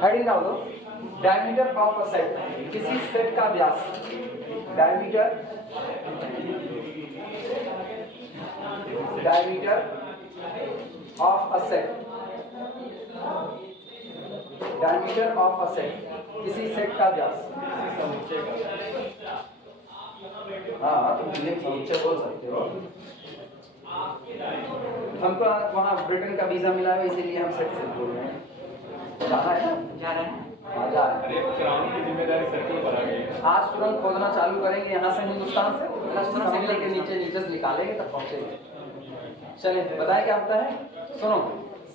Heading डाल दो, diameter of a set, किसी सेट का व्यास, diameter of a set, diameter of a set, किसी सेट का व्यास। हाँ, तुम समुच्चय बोल सकते हो। हमको वहाँ ब्रिटेन का वीजा मिला है, इसीलिए हम सेट से बोल रहे हैं। जाना है, जा रहे हैं, जा रहे हैं। की जिम्मेदारी सर्कल पर आ गई है। आज तुरंत खोदना चालू करेंगे यहाँ से, हिंदुस्तान से समुद्र के नीचे से निकालेंगे तब पहुँचेंगे। चलिए बताएं क्या होता है। सुनो,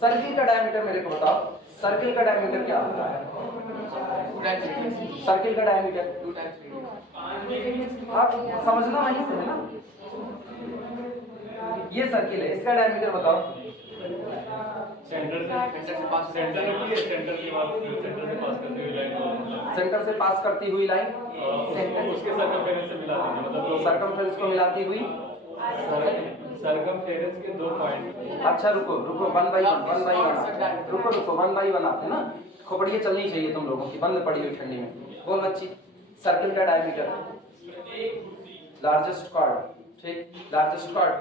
सर्किल का डायमीटर मेरे को बताओ, सर्किल का डायमीटर क्या होता है? सर्किल का डायमीटर 2 टाइम्स। आप समझना वहीं से है ना, ये सर्किल है, इसका डायमीटर बताओ। सेंटर से पास करती हुई लाइन, सेंटर से पास करती हुई लाइन उसके सर्कमफेरेंस से मिला देंगे, मतलब सर्कमफेरेंस को मिलाती हुई। सर्कमफेरेंस के 2 पॉइंट। अच्छा रुको 1 बाई 1 रुको 1 बाई 1 आते ना, खोपड़ियाँ चलनी चाहिए तुम लोगों की, बंद पड़ी हुई ठंडी में। बोल बच्ची, सर्किल का डायमीटर, लार्जेस्ट कॉर्ड, ठीक, लार्जेस्ट कॉर्ड,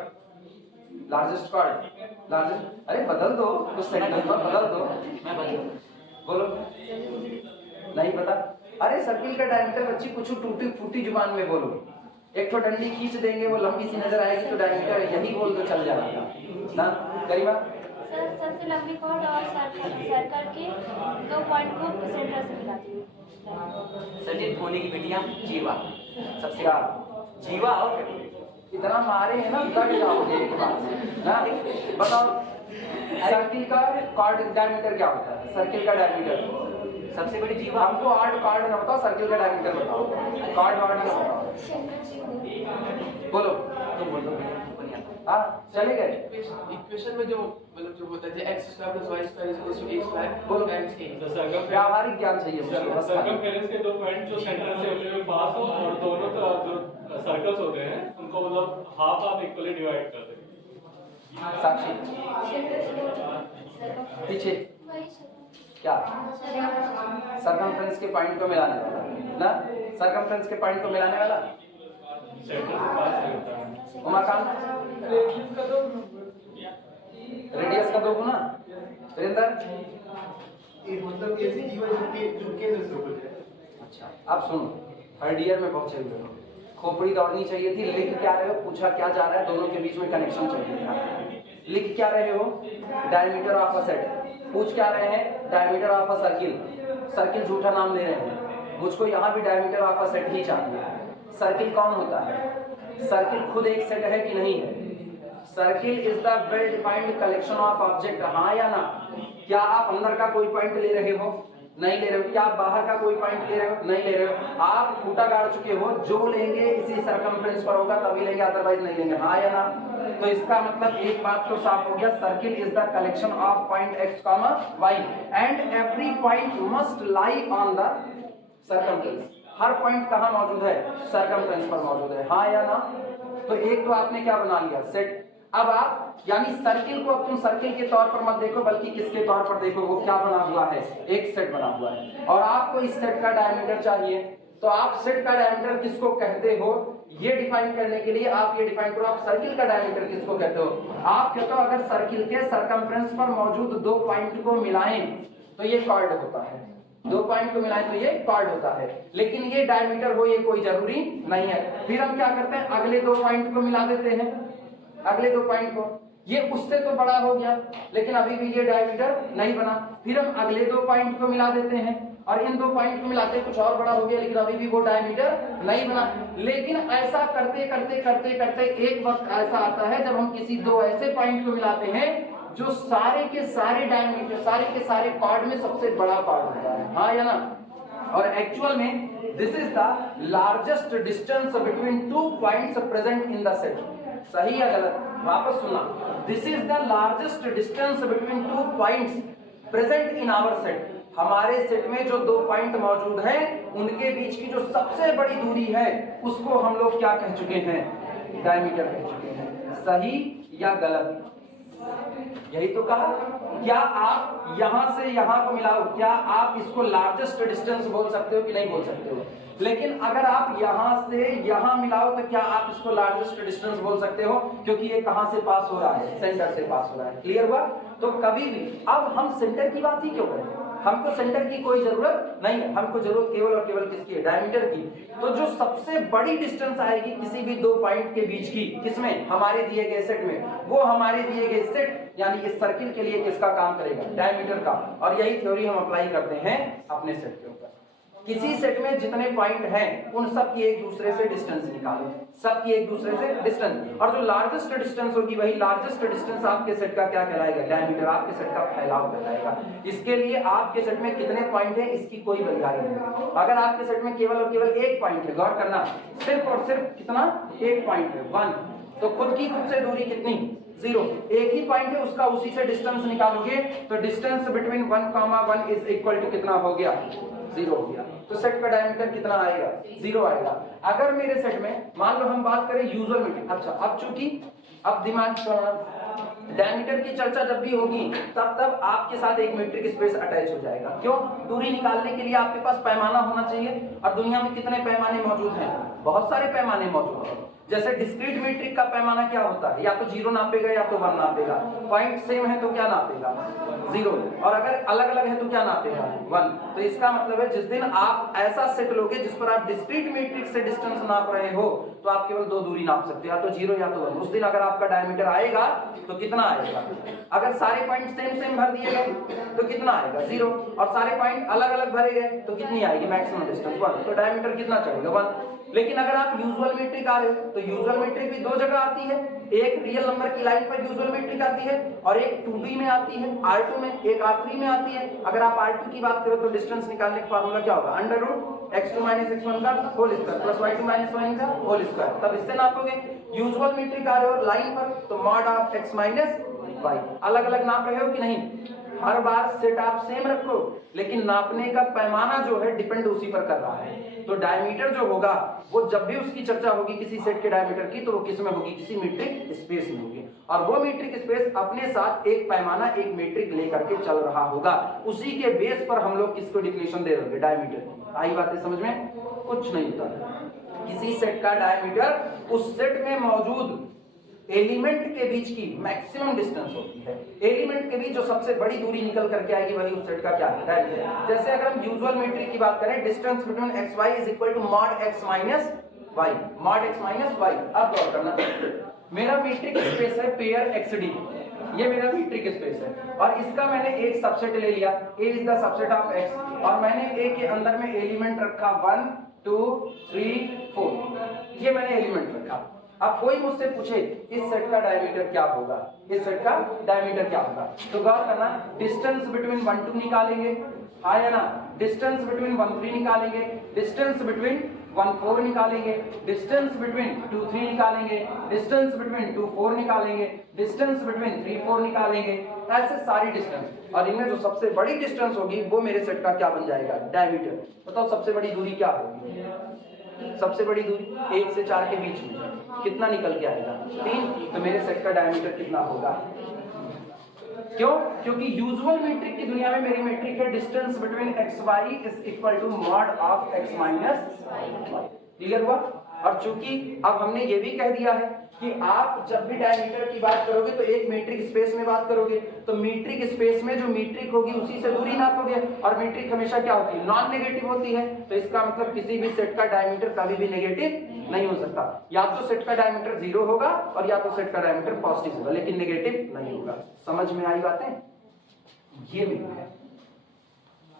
अरे बदल दो, कुछ सेकंड पर बदल दो, मैं बदल, बोलो नहीं पता। अरे सर्किल का डायमीटर बच्ची कुछ टूटी फूटी जुबान में बोलो, एक तो डंडी खींच देंगे वो लंबी सी नजर आएगी तो डायमीटर यही बोल तो चल जाएगा ना। करीबा सर, सबसे लंबी कॉर्ड और सर्कल के 2 पॉइंट को सेंटर से मिलाती हूँ। सचिन होने की बेटिया जीवा, सबसे क्या जीवा और इतना मारे हैं ना, गड़ जाओगे एक बार में ना। बताओ सर्किल का कॉर्ड डायमीटर क्या होता है? सर्किल का डायमीटर सबसे बड़ी जीवा। हमको 8 कॉर्ड ना बताओ, सर्किल का डायमीटर बताओ, कॉर्ड वार्ड ना बताओ, बोलो तुम बोल दो। हाँ चले गए। इक्वेशन में जो मतलब जो होता है x square plus y square equals to a square बोलो। Times a। व्यावहारिक ज्ञान चाहिए मुझे, बस खाली। सर्कमफेरेंस के 2 पॉइंट जो सेंटर से होते हुए पास हो और दोनों तरफ जो सर्कल्स होते हैं उनको मतलब हाफ हाफ इक्वली डिवाइड कर दें। साक्षी पीछे क्या, सर्कमफ्रेंस के पॉइंट को मिलाने वाला ना, सर्कमफ्रेंस के पॉइंट को मिलाने वाला सेंटर से पास होता है। उमाकांत रेडियस का 2 गुना, वीरेंद्र मतलब ऐसी जीवन जो केंद्र से होता है। अच्छा अब सुनो, थर्ड ईयर में पहुंचे हुए हो, खोपड़ी दौड़नी चाहिए थी, लिख क्या रहे हो, पूछा क्या जा रहा है, दोनों के बीच में कनेक्शन चाहिए था। लिख क्या रहे हो, डायमीटर ऑफ अ सेट, पूछ क्या रहे हैं, diameter of a circle, circle झूठा नाम दे रहे हैं, मुझको यहाँ भी डायमीटर ऑफ अ सेट ही चाहिए। सर्किल कौन होता है? सर्किल खुद एक सेट है कि नहीं है? Circle is the well defined collection of object, हाँ या ना? क्या आप अंदर का कोई पॉइंट ले रहे हो? नहीं ले रहे हो। क्या आप बाहर का कोई पॉइंट ले रहे हो? नहीं ले रहे हो। आप खूंटा गाड़ चुके हो, जो लेंगे इसी सर्कमफ्रेंस पर होगा तभी लेंगे, अदरवाइज नहीं लेंगे, हाँ या ना? तो इसका मतलब एक बात तो साफ हो गया, circle is the collection of point x, y and every point must lie on the circumference. Her point कहाँ मौजूद है? सर्कमफ्रेंस पर मौजूद है, हाँ या ना? तो एक तो आपने क्या बना लिया, सेट। अब आप यानी सर्किल को अब तुम सर्किल के तौर पर मत देखो, बल्कि किसके तौर पर देखो, वो क्या बना हुआ है, एक सेट बना हुआ है, और आपको इस सेट का डायमीटर चाहिए। तो आप सेट का डायमीटर किसको कहते हो, ये डिफाइन करने के लिए आप ये डिफाइन करो, आप सर्किल का डायमीटर किसको कहते हो? आप कहते हो अगर सर्किल के सर्कमफ्रेंस पर मौजूद 2 पॉइंट को मिलाएं तो ये कॉर्ड होता है, 2 पॉइंट को मिलाएं तो ये कॉर्ड होता है, लेकिन ये डायमीटर हो ये कोई जरूरी नहीं है। फिर हम क्या करते हैं, अगले 2 पॉइंट को मिला देते हैं, अगले 2 पॉइंट को, ये उससे तो बड़ा हो गया लेकिन अभी भी ये डायमीटर नहीं बना। फिर हम अगले 2 पॉइंट को मिला देते हैं और इन 2 पॉइंट को मिलाते कुछ और बड़ा हो गया, लेकिन अभी भी वो डायमीटर नहीं बना। लेकिन ऐसा करते करते करते करते एक वक्त ऐसा आता है जब हम किसी 2 ऐसे पॉइंट को मिलाते हैं जो सारे के सारे डायमीटर, सारे के सारे कॉर्ड में सबसे बड़ा कॉर्ड होता है, हाँ या ना? और एक्चुअल में this is the largest distance between 2 points present in the set. सही या गलत? वापस सुनना, this is the largest distance between 2 points present in our set. हमारे सेट में जो 2 पॉइंट मौजूद हैं उनके बीच की जो सबसे बड़ी दूरी है उसको हम लोग क्या कह चुके हैं, डायमीटर कह चुके हैं। सही या गलत? यही तो कहा। क्या आप यहां से यहां को मिलाओ, क्या आप इसको लार्जेस्ट डिस्टेंस बोल सकते हो कि नहीं बोल सकते हो? लेकिन अगर आप यहां से यहां मिलाओ तो क्या आप इसको लार्जेस्ट डिस्टेंस बोल सकते हो? क्योंकि ये कहां से पास हो रहा है? सेंटर से पास हो रहा है। क्लियर हुआ? तो कभी भी अब हम सेंटर की बात ही क्यों करें? हमको सेंटर की कोई जरूरत नहीं है, हमको जरूरत केवल और केवल किसकी है? डायमीटर की। तो जो सबसे बड़ी डिस्टेंस आएगी किसी भी दो पॉइंट के बीच की, किसमें? हमारे दिए गए सेट में, वो हमारे दिए गए सेट यानी इस सर्किल के लिए किसका काम करेगा? डायमीटर का। और यही थ्योरी हम अप्लाई करते हैं अपने सेट के ऊपर। किसी सेट में जितने पॉइंट हैं उन सब की एक दूसरे से डिस्टेंस निकालो, सब की एक दूसरे से डिस्टेंस, और जो लार्जेस्ट डिस्टेंस होगी वही लार्जेस्ट डिस्टेंस आपके सेट का क्या कहलाएगा? डायमीटर, आपके सेट का फैलाव कहलाएगा। इसके लिए आपके सेट में कितने पॉइंट है इसकी कोई बलिहारी नहीं। अगर आपके सेट में केवल और केवल एक पॉइंट है, गौर करना, सिर्फ और सिर्फ कितना? एक पॉइंट है, 1, तो खुद की खुद से दूरी कितनी? 0। एक ही पॉइंट है उसका, उसी से डिस्टेंस निकालोगे तो distance between 1, 1 is equal to कितना हो गया? 0 हो गया। तो सेट का डायमीटर कितना आएगा? 0 आएगा। अगर मेरे सेट में मान लो हम बात करें यूजुअल मीट्रिक, अच्छा अब चूंकि अब दिमाग चलाना, डायमीटर की चर्चा जब भी होगी तब आपके साथ एक मीट्रिक स्पेस अटैच हो जाएगा। क्यों? दूरी निकालने के लिए आपके पास पैमाना होना चाहिए, और दुनिया में कितने पैमाने मौजूद हैं? बहुत सारे पैमाने मौजूद हैं। जैसे डिस्क्रीट मीट्रिक का पैमाना क्या होता है? या तो 0 नापेगा या तो 1 नापेगा। पॉइंट सेम है तो क्या नापेगा? 0। और अगर अलग अलग है तो क्या नापेगा? 1। तो इसका मतलब है जिस दिन आप ऐसा सेट लोगे जिस पर आप डिस्क्रीट मीट्रिक से डिस्टेंस नाप रहे हो तो आप केवल 2 दूरी नाप सकते हो, या तो 0 या तो 1। उस दिन अगर आपका डायमीटर आएगा तो कितना आएगा? अगर सारे पॉइंट सेम भर दिए गए तो कितना आएगा? 0। और सारे पॉइंट अलग अलग भरे गए तो कितनी आएगी? Maximum distance 1। तो डायमीटर कितना चलेगा? 1। लेकिन अगर आप यूजुअल मीट्रिक आ रहे हो तो यूजुअल मीट्रिक भी 2 जगह आती है, एक रियल नंबर की लाइन पर यूजुअल मीट्रिक आती है और एक 2D में आती है, R2 में, एक R3 में आती है। अगर आप R2 की बात करो तो डिस्टेंस निकालने का फार्मूला क्या होगा? √(x2 - x1) का whole square plus y2 - y1 का होल स्क्वायर। तब इससे नापोगे। यूजुअल मीट्रिक आ रहे हो लाइन पर तो (x - y) अलग अलग नाप रहे हो कि नहीं? हर बार सेट आप सेम रखो, लेकिन नापने का पैमाना जो है डिपेंड उसी पर कर रहा है। तो डायमीटर जो होगा वो जब भी उसकी चर्चा होगी किसी सेट के डायमीटर की तो वो किस में होगी? किसी मीट्रिक स्पेस में होगी, और वो मीट्रिक स्पेस अपने साथ एक पैमाना, एक मीट्रिक लेकर के चल रहा होगा। उसी के बेस पर हम लोग किसको डिफिनेशन दे रहे होंगे? डायमीटर। आई बातें समझ में? कुछ नहीं होता। किसी सेट का डायमीटर उस सेट में मौजूद एलिमेंट के बीच की मैक्सिमम डिस्टेंस होती है। एलिमेंट के बीच जो सबसे बड़ी दूरी निकल करके आएगी वही उस सेट का क्या है? डायमीटर। जैसे अगर हम यूजुअल मीट्रिक की बात करें, distance between x y is equal to (x - y) (x - y). अब गौर करना, मेरा मीट्रिक स्पेस है पेयर XD, ये मेरा मीट्रिक स्पेस है, और इसका मैंने एक सबसेट ले लिया, A is the subset of X, और मैंने A के अंदर में एलिमेंट रखा 1 2 3 4, ये मैंने एलिमेंट रखा। अब कोई मुझसे पूछे इस सेट का डायमीटर क्या होगा, इस सेट का डायमीटर क्या होगा, तो गौर करना, डिस्टेंस बिटवीन 1 2 निकालेंगे, हाँ या ना? डिस्टेंस बिटवीन 1 3 निकालेंगे, डिस्टेंस बिटवीन 1 4 निकालेंगे, डिस्टेंस बिटवीन 2 3 निकालेंगे, डिस्टेंस बिटवीन 2 4 निकालेंगे, डिस्टेंस बिटवीन 3 4 निकालेंगे, ऐसे सारी डिस्टेंस, और इनमें जो सबसे बड़ी डिस्टेंस होगी वो मेरे सेट का क्या बन जाएगा? डायमीटर। बताओ सबसे बड़ी दूरी क्या होगी? सबसे बड़ी दूरी 1 से 4 के बीच में कितना निकल के आएगा? 3। तो मेरे सेट का डायमीटर कितना होगा? क्यों? क्योंकि यूजुअल मीट्रिक की दुनिया में मेरी मीट्रिक है distance between x y is equal to (x - y). Clear हुआ? और चूंकि अब हमने ये भी कह दिया है कि आप जब भी डायमीटर की बात करोगे तो एक मीट्रिक स्पेस में बात करोगे, तो मीट्रिक स्पेस में जो मीट्रिक होगी उसी से दूरी नापोगे, और मीट्रिक हमेशा क्या होती है? नॉन नेगेटिव होती है। तो इसका मतलब किसी भी सेट का डायमीटर कभी भी नेगेटिव नहीं हो सकता। या तो सेट का डायमीटर 0 होगा और या तो सेट का डायमीटर पॉजिटिव होगा, लेकिन नेगेटिव नहीं होगा। समझ में आई बातें? ये मीनिंग है।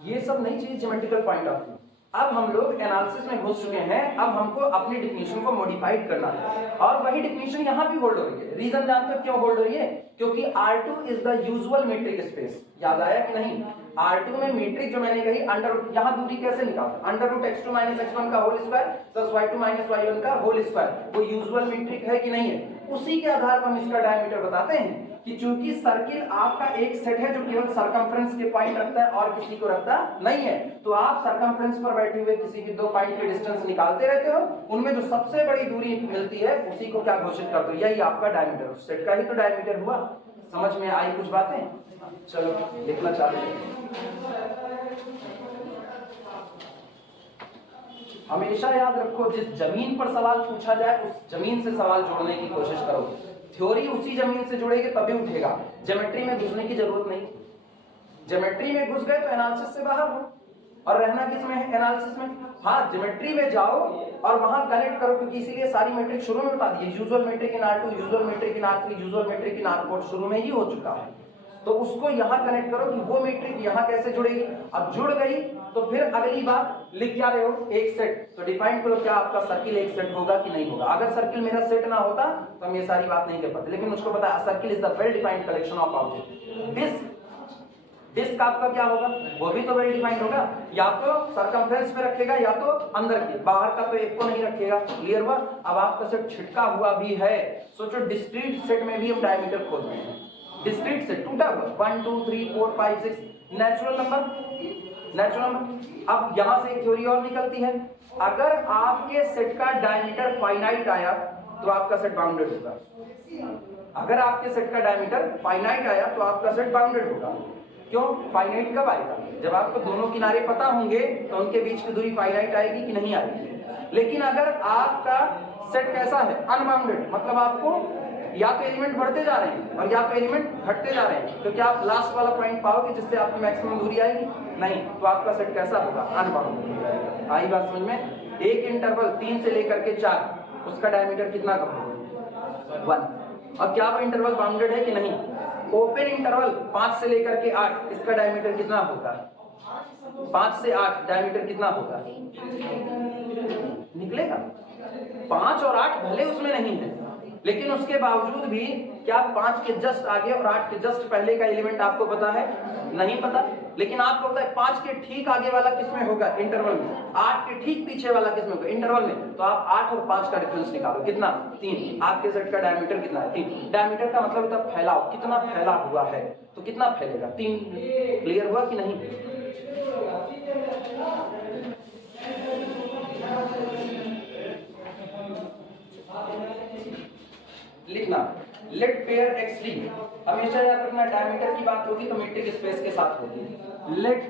ये सब नई चीज ज्योमेट्रिकल पॉइंट ऑफ व्यू। अब हम लोग एनालिसिस में घुस चुके हैं, अब हमको अपनी डिफिनेशन को मॉडिफाइड करना है, और वही डिफिनेशन यहाँ भी होल्ड हो रही है। रीजन जानते हो क्यों होल्ड हो रही है? क्योंकि R2 is the usual metric space. याद आया कि नहीं? R2 में मीट्रिक जो मैंने कही अंडर, यहाँ दूरी कैसे निकालते? √(x2 - x1) का whole square plus y2 - y1 का होल स्क्वायर, वो यूजुअल मीट्रिक है कि नहीं है? उसी के आधार पर हम इसका डायमीटर बताते हैं कि चूंकि सर्किल आपका एक सेट है जो केवल सर्कमफ्रेंस के पॉइंट रखता है और किसी को रखता नहीं है, तो आप सर्कमफ्रेंस पर बैठे हुए किसी भी 2 पॉइंट के डिस्टेंस निकालते रहते हो, उनमें जो सबसे बड़ी दूरी मिलती है उसी को क्या घोषित करते हो? यही आपका डायमीटर, सेट का ही तो डायमीटर हुआ। समझ में आई कुछ बातें? चलो लिखना चालू करें। हमेशा याद रखो, जिस जमीन पर सवाल पूछा जाए उस जमीन से सवाल जोड़ने की कोशिश करो। थ्योरी उसी जमीन से जुड़ेगी तभी उठेगा। ज्योमेट्री में घुसने की जरूरत नहीं। ज्योमेट्री में घुस गए तो एनालिसिस से बाहर हो, और रहना किसमें है? एनालिसिस में। हाँ, ज्योमेट्री में जाओ और वहां कनेक्ट करो, क्योंकि इसीलिए सारी मैट्रिक शुरू में बता दी। यूजुअल मैट्रिक इन R2, यूजुअल मैट्रिक इन R3, यूजुअल मैट्रिक इन R4 शुरू में ही हो चुका है। तो उसको यहाँ कनेक्ट करो कि वो मैट्रिक यहाँ कैसे जुड़ेगी। अब जुड़ गई तो फिर अगली बात लिख क्या रहे हो? एक सेट। तो डिफाइन करो क्या आपका सर्किल एक सेट होगा कि नहीं होगा। अगर सर्किल मेरा सेट ना होता तो हम ये सारी बात नहीं कर पाते, लेकिन उसको पता है circle is the well defined collection of object. Disc आपका क्या होगा? वो भी तो वेल डिफाइंड होगा, या तो सर्कमफ्रेंस में रखेगा या तो अंदर की, बाहर का तो एक को नहीं रखेगा। क्लियर हुआ? अब आपका सेट छिटका हुआ भी है, सोचो डिस्क्रीट सेट में भी हम डायमीटर खोज रहे हैं। डिस्क्रीट सेट टूटा हुआ 1 2 3 4 5 6 नेचुरल नंबर। अब यहां से एक थ्योरी और निकलती है, अगर आपके सेट का डायमीटर फाइनाइट आया तो आपका सेट बाउंडेड होगा। अगर आपके सेट का डायमीटर फाइनाइट आया तो आपका सेट बाउंडेड होगा। क्यों? फाइनाइट कब आएगा? जब आपको दोनों किनारे पता होंगे तो उनके बीच की दूरी फाइनाइट आएगी कि नहीं आएगी। लेकिन अगर आपका सेट कैसा है? अनबाउंडेड, मतलब आपको या तो एलिमेंट बढ़ते जा रहे हैं और या तो एलिमेंट घटते जा रहे हैं, तो क्या आप लास्ट वाला पॉइंट पाओगे जिससे आपकी मैक्सिमम दूरी आएगी? नहीं। तो आपका सेट कैसा होगा? अनबाउंडेड। आई बात समझ में? एक इंटरवल 3 से लेकर के 4, उसका डायमीटर कितना कम होगा? 1। और क्या वो इंटरवल बाउंडेड है कि नहीं? ओपन इंटरवल 5 से लेकर के 8, इसका डायमीटर कितना होगा? 5 से 8 डायमीटर कितना होगा? निकलेगा। 5 और 8 भले उसमें नहीं है, लेकिन उसके बावजूद भी क्या 5 के जस्ट आगे और 8 के जस्ट पहले का एलिमेंट आपको पता है? नहीं पता। लेकिन आपको पता है 5 के ठीक आगे वाला किसमें होगा? इंटरवल में। 8 के ठीक पीछे वाला किसमें होगा? इंटरवल में। तो आप 8 और 5 का डिफरेंस निकालो, कितना? 3। आपके सेट का डायमीटर कितना है? 3। डायमीटर का मतलब होता है फैलाव, कितना फैला हुआ है, तो कितना फैलेगा? 3। क्लियर हुआ कि नहीं? लिखना, लेट पेयर एक्स डी। हमेशा याद रखना, डायमीटर की बात होगी तो मीट्रिक स्पेस के साथ होगी। Let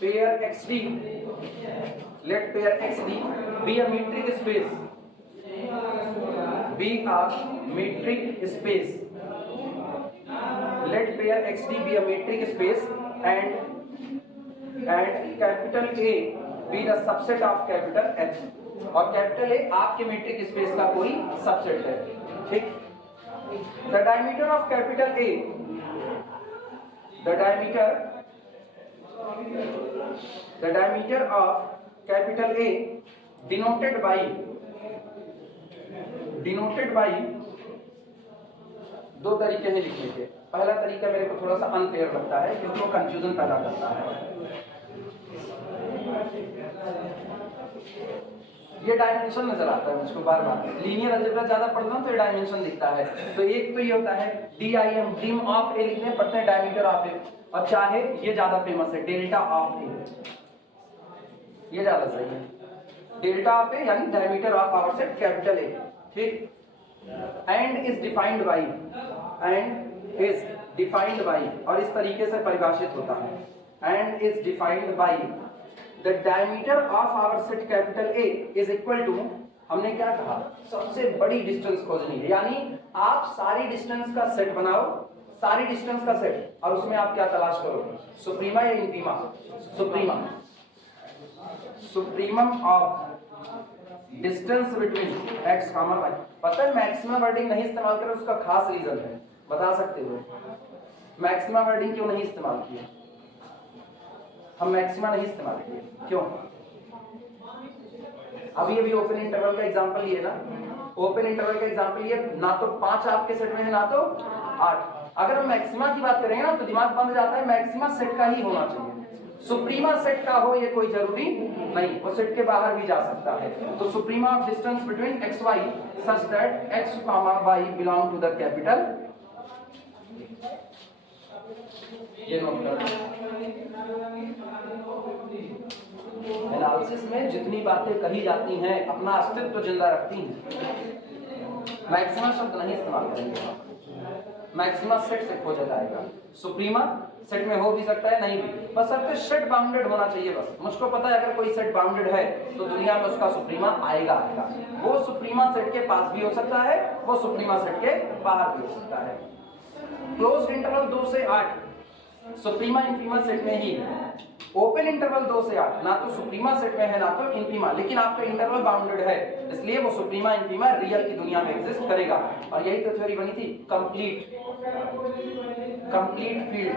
pair X D, let pair X D be a metric space, be a metric space. Let pair X D be a metric space and capital A be the subset of capital H. और capital A आपके metric space का कोई subset है। ठीक। The diameter of capital A, the diameter of capital A denoted by दो तरीके हैं लिखने के। पहला तरीका मेरे को थोड़ा सा अनफेयर लगता है क्योंकि वो कंफ्यूजन पैदा करता है। ये डायमेंशन नजर आता है मुझको बार बार, लीनियर अलजेब्रा ज्यादा पढ़ता हूं तो ये डायमेंशन दिखता है। तो एक तो ये होता है DIM, डिम ऑफ ए लिखने पड़ते हैं डायमीटर ऑफ ए, और चाहे ये ज्यादा फेमस है डेल्टा ऑफ ए, ये ज्यादा सही है। डेल्टा ऑफ ए यानी diameter of our set capital A. ठीक। एंड इज डिफाइंड बाई, और इस तरीके से परिभाषित होता है। And is defined by the diameter of our set capital A is equal to, हमने क्या कहा? सबसे बड़ी डिस्टेंस खोजनी है। यानी आप सारी डिस्टेंस का सेट बनाओ, सारी डिस्टेंस का सेट, और उसमें आप क्या तलाश करोगे? सुप्रीमा या infima? Supremum of distance between x comma y. पता है मैक्सिमम वर्डिंग नहीं इस्तेमाल करें, उसका खास रीजन है, बता सकते हो? मैक्सिमम वर्डिंग क्यों नहीं इस्तेमाल किया? हम मैक्सिमा नहीं इस्तेमाल किए, क्यों? अभी ओपन इंटरवल का एग्जांपल लिए ना, ओपन इंटरवल का एग्जांपल लिए, ना तो 5 आपके सेट में है ना तो 8। अगर हम मैक्सिमा की बात करेंगे ना तो दिमाग बंद जाता है, मैक्सिमा सेट का ही होना चाहिए। सुप्रीमा सेट का हो ये कोई जरूरी नहीं, वो सेट के बाहर भी जा सकता है। तो suprema of distance between x y such that x comma y belong to the capital, ये नोट कर। एनालिसिस में जितनी बातें कही जाती हैं अपना अस्तित्व जिंदा रखती हैं। मैक्सिमम शब्द नहीं इस्तेमाल करेंगे। मैक्सिमा सेट से खोजा जाएगा। सुप्रीमा सेट में हो भी सकता है, नहीं भी, बस सबके सेट बाउंडेड होना चाहिए। बस मुझको पता है अगर कोई सेट बाउंडेड है तो दुनिया में उसका सुप्रीमा आएगा। वो सुप्रीमा सेट के पास भी हो सकता है, वो सुप्रीमा सेट के बाहर भी हो सकता है। क्लोज्ड इंटरवल 2 से 8 सुप्रीमा इंफीमा सेट में ही, ओपन इंटरवल 2 से 8 ना तो सुप्रीमा सेट में है ना तो इंफीमा, लेकिन आपका इंटरवल बाउंडेड है, इसलिए वो सुप्रीमा इंफीमा रियल की दुनिया में एग्जिस्ट करेगा। और यही तो थ्योरी बनी थी कंप्लीट फील्ड,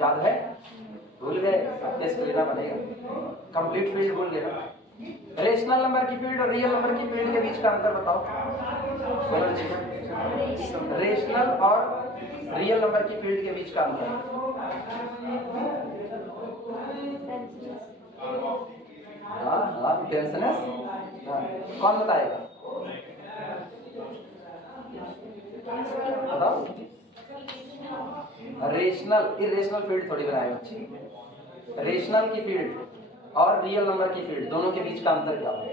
याद है? भूल गए? टेस्ट लेना पड़ेगा। कंप्लीट फील्ड भूल गए ना? रेशनल नंबर की फील्ड और रियल नंबर की फील्ड के बीच का अंतर बताओ। रेशनल और रियल नंबर की फील्ड के बीच का अंतर। हाँ, डेंसनेस। कौन बताएगा? बताओ। रेशनल इरेशनल फील्ड थोड़ी बनाएगा बच्चे। रेशनल की फील्ड और रियल नंबर की फील्ड दोनों के बीच का अंतर क्या होता है?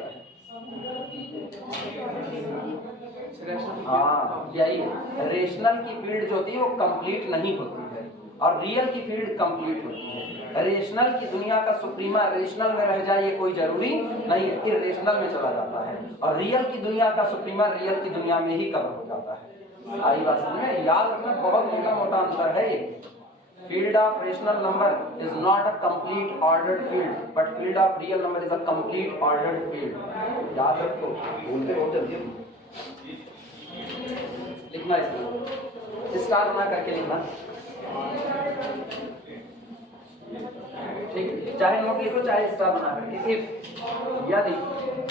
हाँ, यही है। रेशनल की फील्ड जो होती है वो कंप्लीट नहीं होती है और रियल की फील्ड कंप्लीट होती है। रेशनल की दुनिया का सुप्रीमा रेशनल में रह जाए ये कोई जरूरी नहीं है, इरेशनल में चला जाता है। और रियल की दुनिया का सुप्रीमा रियल की दुनिया में ही कवर हो जाता है। आई बात समझ में? याद रखना, बहुत मोटा अंतर है ये। Field of rational number is not a complete ordered field, but field of real number is a complete ordered field. याद रखो, भूलते बहुत जल्दी लिखना इसको, स्टार बना करके लिखना, ठीक? चाहे नोट लिखो चाहे स्टार बना करके। इफ यदि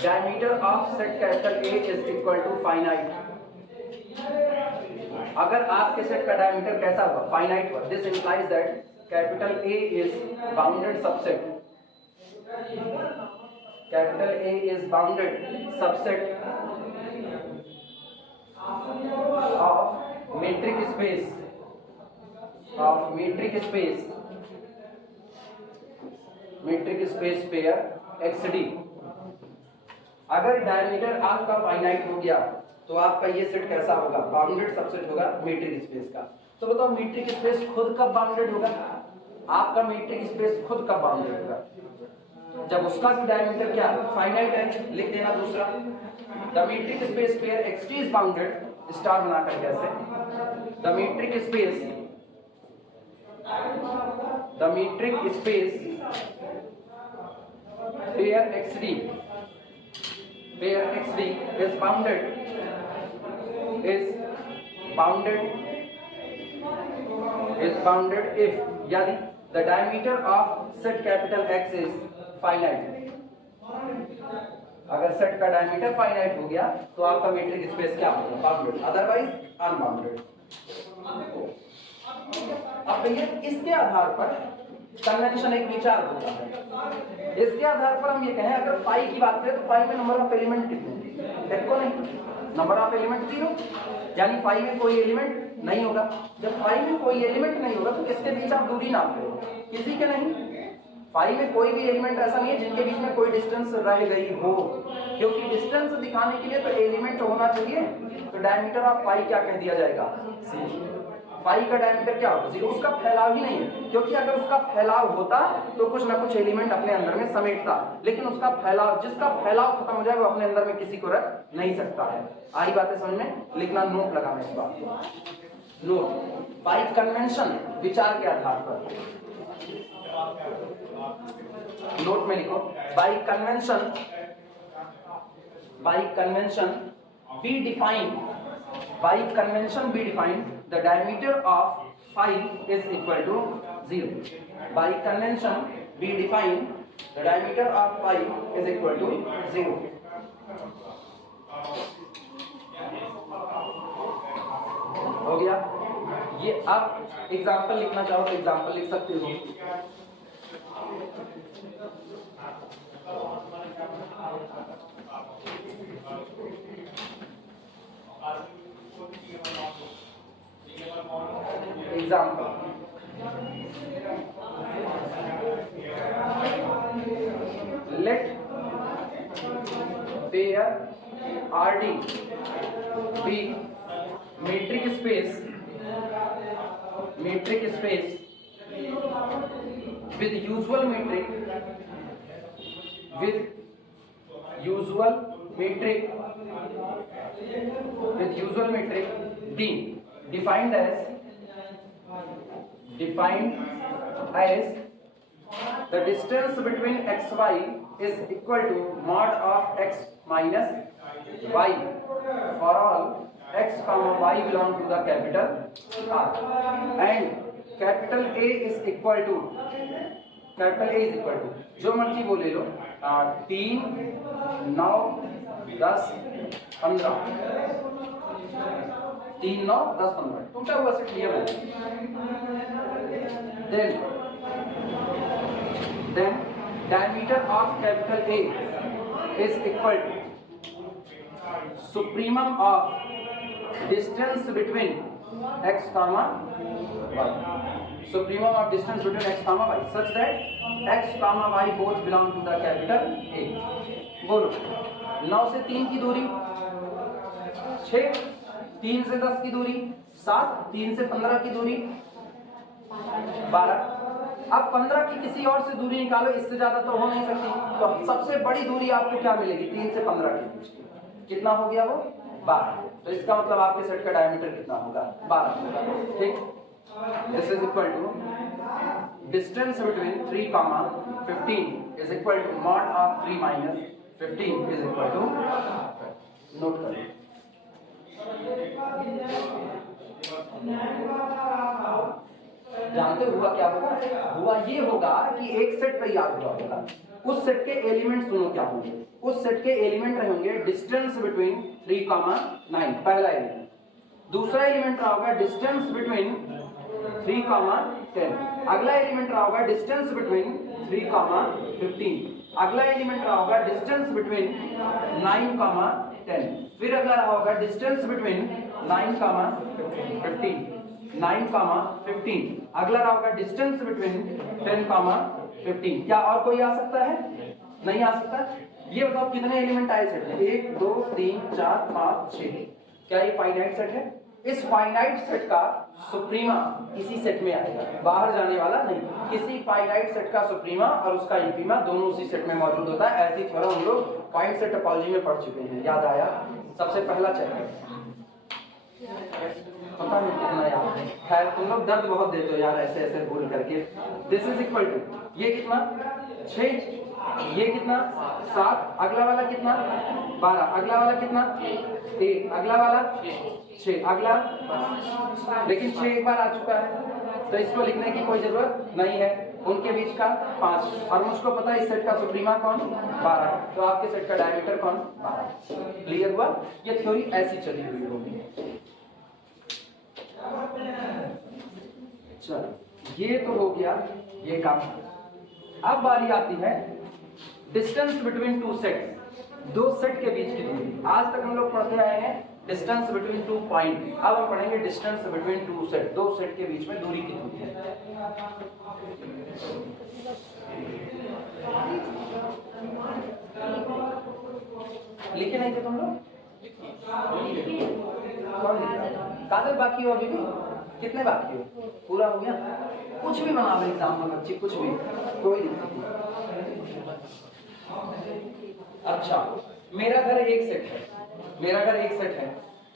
diameter of set capital A is equal to finite, अगर आपके सेट का डायमीटर कैसा हुआ? फाइनाइट हुआ। This implies that capital A is bounded subset, capital A is bounded subset of metric space pair XD। अगर diameter आपका finite हो गया तो आपका ये सेट कैसा होगा? बाउंडेड सबसेट होगा मीट्रिक स्पेस का। तो बताओ मीट्रिक स्पेस खुद कब बाउंडेड होगा? आपका मीट्रिक स्पेस खुद कब बाउंडेड होगा? जब उसका भी डायमीटर क्या फाइनाइट है। लिख देना दूसरा, the metric space pair XD is bounded, star बना कर कैसे? The metric space pair XD is bounded if यदि the diameter of set capital X is finite। अगर सेट का डायमीटर फाइनाइट हो गया तो आपका मीट्रिक स्पेस क्या होगा? Bounded, otherwise unbounded. अब भैया इसके आधार पर कन्वेंशन एक विचार होता है। इसके आधार पर हम ये कहें, अगर फाई की बात करें तो फाई में नंबर ऑफ एलिमेंट कितने? देखो नहीं, नंबर ऑफ एलिमेंट 0, यानी फाई में कोई एलिमेंट नहीं होगा। जब फाई में कोई एलिमेंट नहीं होगा तो किसके बीच आप दूरी नाप रहे हो? किसी के नहीं। फाई में कोई भी एलिमेंट ऐसा नहीं है जिनके बीच में कोई डिस्टेंस रह गई हो, क्योंकि डिस्टेंस दिखाने के लिए तो एलिमेंट होना चाहिए। तो डायमीटर ऑफ फाई क्या कह दिया जाएगा? फाई का डायमीटर क्या होगा? 0। उसका फैलाव ही नहीं है, क्योंकि अगर उसका फैलाव होता तो कुछ ना कुछ एलिमेंट अपने अंदर में समेटता, लेकिन उसका फैलाव, जिसका फैलाव खत्म हो जाए वो अपने अंदर में किसी को रख नहीं सकता है। आई बातें समझ में? लिखना, नोट लगाना इस बात को। नोट, बाय कन्वेंशन, विचार के आधार पर। नोट में लिखो, by convention be define the diameter of phi is equal to 0. By convention we define the diameter of phi is equal to 0. हो गया ये। आप एग्जाम्पल लिखना चाहो तो एग्जाम्पल लिख सकते हो। Example, let pair RD be metric space with usual metric D defined as the distance between xy is equal to mod of x minus y for all x comma y belong to the capital R, and capital A is equal to जो मर्जी वो ले लो 3 9 10 15 3 9 10 15 टूटा हुआ set लिया मैंने। then diameter of capital A is equal to supremum of distance between x comma y, supremum of distance between x comma y such that x comma y both belong to the capital A। बोलो 9 से 3 की दूरी 6, 3 से 10 की दूरी 7, 3 से 15 की दूरी 12। अब 15 की किसी और से दूरी निकालो, इससे ज्यादा तो हो नहीं सकती, तो सबसे बड़ी दूरी आपको क्या मिलेगी 3 से 15 के बीच की, कितना हो गया वो 12। तो इसका मतलब आपके सेट का डायमीटर कितना होगा 12 होगा। ठीक, this is equal to distance between 3 comma 15 is equal to mod of 3 minus 15 is equal to, note करो जानते हुआ क्या होगा, हुआ ये होगा कि एक सेट तैयार हुआ होगा, उस सेट के एलिमेंट्स दोनों क्या होंगे, उस सेट के एलिमेंट रहेंगे डिस्टेंस बिटवीन 3 comma 9 पहला एलिमेंट, दूसरा एलिमेंट रहा होगा डिस्टेंस बिटवीन 3 comma 10, अगला एलिमेंट रहा होगा डिस्टेंस बिटवीन 3 comma 15, अगला एलिमेंट रहा होगा डिस्टेंस बिटवीन 9 comma 10, फिर अगला रहा होगा डिस्टेंस बिटवीन 9 comma 15, 9 comma 15, अगला रहा होगा डिस्टेंस बिटवीन 10 comma 15। क्या और कोई आ सकता है? नहीं आ सकता। ये बताओ कितने एलिमेंट आए सेट में, 1 2 3 4 5 6। क्या ये फाइनाइट सेट है? इस फाइनाइट सेट का सुप्रीमा इसी सेट में आएगा, बाहर जाने वाला नहीं। किसी फाइनाइट सेट का सुप्रीमा और उसका इंफीमा दोनों उसी सेट में मौजूद होता है। ऐसी थ्योरम हम लोग पॉइंट सेट टोपोलॉजी में पढ़ चुके हैं, याद आया? सबसे पहला चैप्टर पता नहीं कितना याद है, खैर तुम लोग दर्द बहुत देते हो यार ऐसे ऐसे भूल करके। दिस इज इक्वल टू, ये कितना 6, ये कितना 7, अगला वाला कितना 12, अगला वाला कितना 1, अगला वाला 6, अगला, लेकिन 6 एक बार आ चुका है तो इसको लिखने की कोई जरूरत नहीं है। उनके बीच का 5, और मुझको पता है इस सेट का सुप्रीमा कौन 12, तो आपके सेट का डायमीटर कौन 12। क्लियर हुआ? ये थ्योरी ऐसी चली हुई होगी। चलो ये तो हो गया ये काम। अब बारी आती है डिस्टेंस बिटवीन 2 सेट, 2 सेट के बीच की दूरी। आज तक हम लोग पढ़ते आए हैं डिस्टेंस बिटवीन 2 पॉइंट, अब हम पढ़ेंगे डिस्टेंस बिटवीन 2 सेट, 2 सेट के बीच में दूरी कितनी है। लिखे नहीं थे तुम लोग? कौन लिख रहा है? काजल बाकी हो अभी भी? कितने बाकी हो? पूरा हो गया? कुछ भी बना लो एग्जाम में बच्चे, कुछ भी, कोई दिक्कत नहीं। अच्छा, मेरा घर एक सेट है, मेरा घर एक सेट है,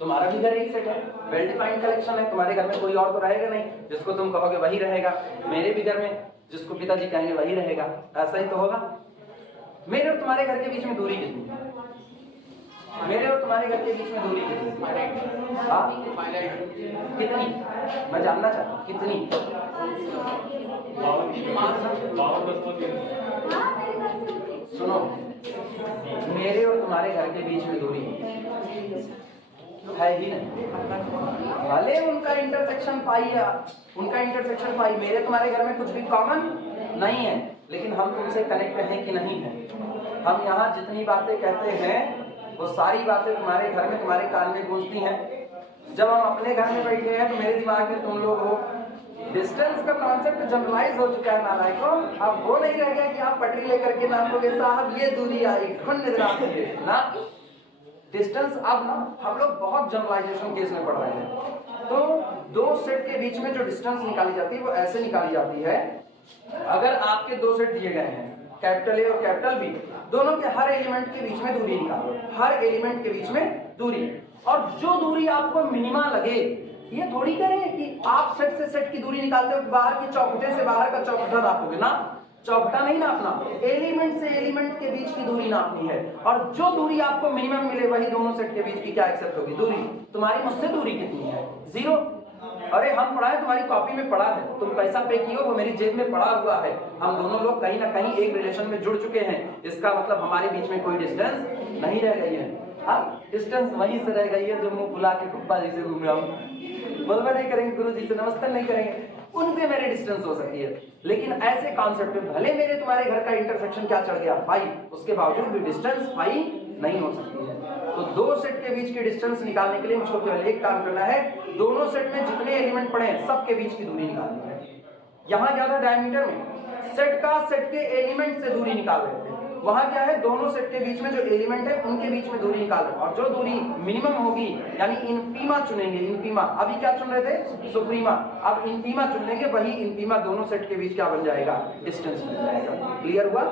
तुम्हारा भी घर एक सेट है, वेल डिफाइंड कलेक्शन है। तुम्हारे घर में कोई और तो रहेगा नहीं, जिसको तुम कहोगे वही रहेगा। मेरे भी घर में जिसको पिताजी कहेंगे वही रहेगा, ऐसा ही तो होगा। मेरे और तुम्हारे घर के बीच में दूरी कितनी है? मेरे और तुम्हारे घर के बीच में दूरी कितनी? कितनी? मैं जानना चाहता हूँ कितनी? 52 सुनो, मेरे और तुम्हारे घर के बीच में दूरी है ही नहीं। भले उनका इंटरसेक्शन पाई या उनका इंटरसेक्शन पाई, मेरे तुम्हारे घर में कुछ भी कॉमन नहीं है, लेकिन हम तुमसे कनेक्ट हैं कि नहीं है? हम यहाँ जितनी बातें कहते हैं वो सारी बातें तुम्हारे घर में तुम्हारे कान में गूंजती हैं। जब हम अपने घर में बैठे हैं तो मेरे दिमाग में तुम लोग हो। डिस्टेंस का कॉन्सेप्ट जनरलाइज हो चुका है नालायकों। अब वो नहीं रह गया कि आप पटरी लेकर के नापोगे साहब ये दूरी आई ठंड नजर आती है ना। डिस्टेंस अब ना हम लोग बहुत जनरलाइजेशन केस में पढ़ रहे हैं। तो 2 सेट के बीच में जो डिस्टेंस निकाली जाती है वो ऐसे निकाली जाती है अगर आपके दो सेट दिए गए हैं कैपिटल ए और कैपिटल बी, दोनों के हर एलिमेंट के बीच में दूरी निकालो, हर एलिमेंट के बीच में दूरी, और जो दूरी आपको मिनिमा लगे, ये थोड़ी करें कि आप सेट से सेट की दूरी निकालते हो बाहर की चौखटे से बाहर का चौखटा नापोगे ना, चौखटा नहीं नापना, एलिमेंट से एलिमेंट के बीच की दूरी नापनी है, और जो दूरी आपको मिनिमम मिले वही दोनों सेट के बीच की क्या एक्सेप्ट होगी दूरी। तुम्हारी मुझसे दूरी कितनी है? 0। अरे हम पढ़ा है, तुम्हारी कॉपी में पढ़ा है, तुम पैसा पे किए हो, वो मेरी जेब में पड़ा हुआ है, हम दोनों लोग कहीं ना कहीं एक रिलेशन में जुड़ चुके हैं, इसका मतलब हमारे बीच में कोई डिस्टेंस नहीं रह गई है। अब डिस्टेंस वहीं से रह गई है जो मुंह फुला के कुप्पा जी से घूम रहा हूँ, बोलवा नहीं करेंगे, गुरु जी से नमस्ते नहीं करेंगे, उनसे मेरी डिस्टेंस हो सकती है, लेकिन ऐसे कॉन्सेप्ट में भले मेरे तुम्हारे घर का इंटरसेक्शन क्या चढ़ गया 5, उसके बावजूद भी डिस्टेंस 5 नहीं हो सकती है। तो दो सेट के बीच की डिस्टेंस निकालने के लिए मुझको केवल एक काम करना है, दोनों सेट में जितने एलिमेंट पड़े हैं सबके बीच की दूरी निकालनी है। यहाँ क्या था डायमीटर में, सेट का सेट के एलिमेंट से दूरी निकाल रहे थे, वहां क्या है दोनों सेट के बीच में जो एलिमेंट है उनके बीच में दूरी निकाल रहे हैं, और जो दूरी मिनिमम होगी यानी इनफीमा चुनेंगे, इनफीमा, अभी क्या चुन रहे थे सुप्रीमा, अब इनफीमा चुन लेंगे, वही इनफीमा दोनों सेट के बीच क्या बन जाएगा डिस्टेंस बन जाएगा। क्लियर हुआ?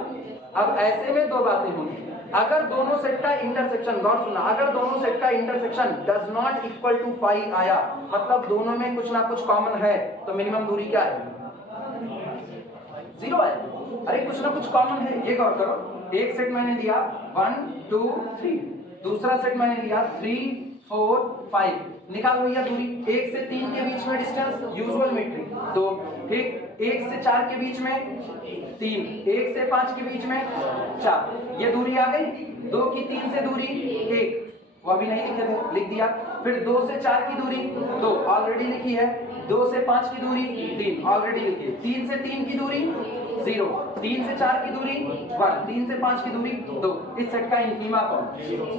अब ऐसे में दो बातें होंगी, अगर दोनों सेट का इंटरसेक्शन, गौर सुनना, अगर दोनों सेट का intersection does not equal to 5 आया, मतलब दोनों में कुछ ना कुछ कॉमन है, तो मिनिमम दूरी क्या है 0 है। अरे कुछ ना कुछ कॉमन है, ये गौर करो, एक सेट मैंने लिया 1 2 3, दूसरा सेट मैंने लिया 3 4 5, निकाल भैया दूरी, 1 से 3 के बीच में डिस्टेंस यूजुअल मीट्रिक 2, ठीक, 1 से 4 के बीच में 3, 1 से 5 के बीच में 4, ये दूरी आ गई। 2 की 3 से दूरी 1, वो अभी नहीं लिखे थे, लिख दिया। फिर 2 से 4 की दूरी 2 ऑलरेडी लिखी है, 2 से 5 की दूरी 3 ऑलरेडी लिखी है, 3 से 3 की दूरी 0, 3 से 4 की दूरी 1, 3 से 5 की दूरी 2, इस सेट का इनफीमा कौन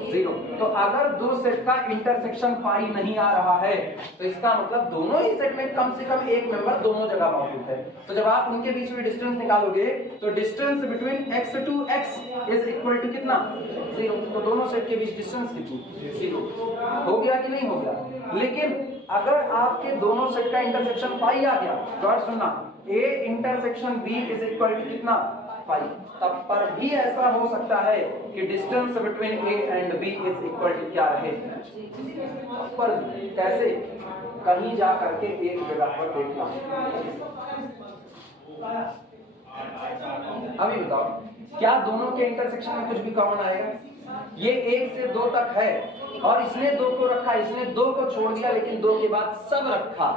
0। तो अगर दो सेट का इंटरसेक्शन 5 नहीं आ रहा है तो इसका मतलब दोनों ही सेट में कम से कम एक मेंबर दोनों जगह मौजूद है। तो जब आप उनके बीच में डिस्टेंस निकालोगे तो distance between x to x is equal to कितना 0, तो दोनों सेट के बीच डिस्टेंस कितनी 0। हो गया कि नहीं हो गया? लेकिन अगर आपके दोनों सेट का इंटरसेक्शन 5 आ गया, गौर सुनना, A intersection B is equal to कितना 5, तब पर भी ऐसा हो सकता है कि distance between A and B is equal to क्या रहे, पर कैसे, कहीं जा करके एक जगह पर देखना। अभी बताओ क्या दोनों के इंटरसेक्शन में कुछ भी कॉमन आएगा? ये 1 से 2 तक है और इसने 2 को रखा, इसने 2 को छोड़ दिया, लेकिन 2 के बाद सब रखा,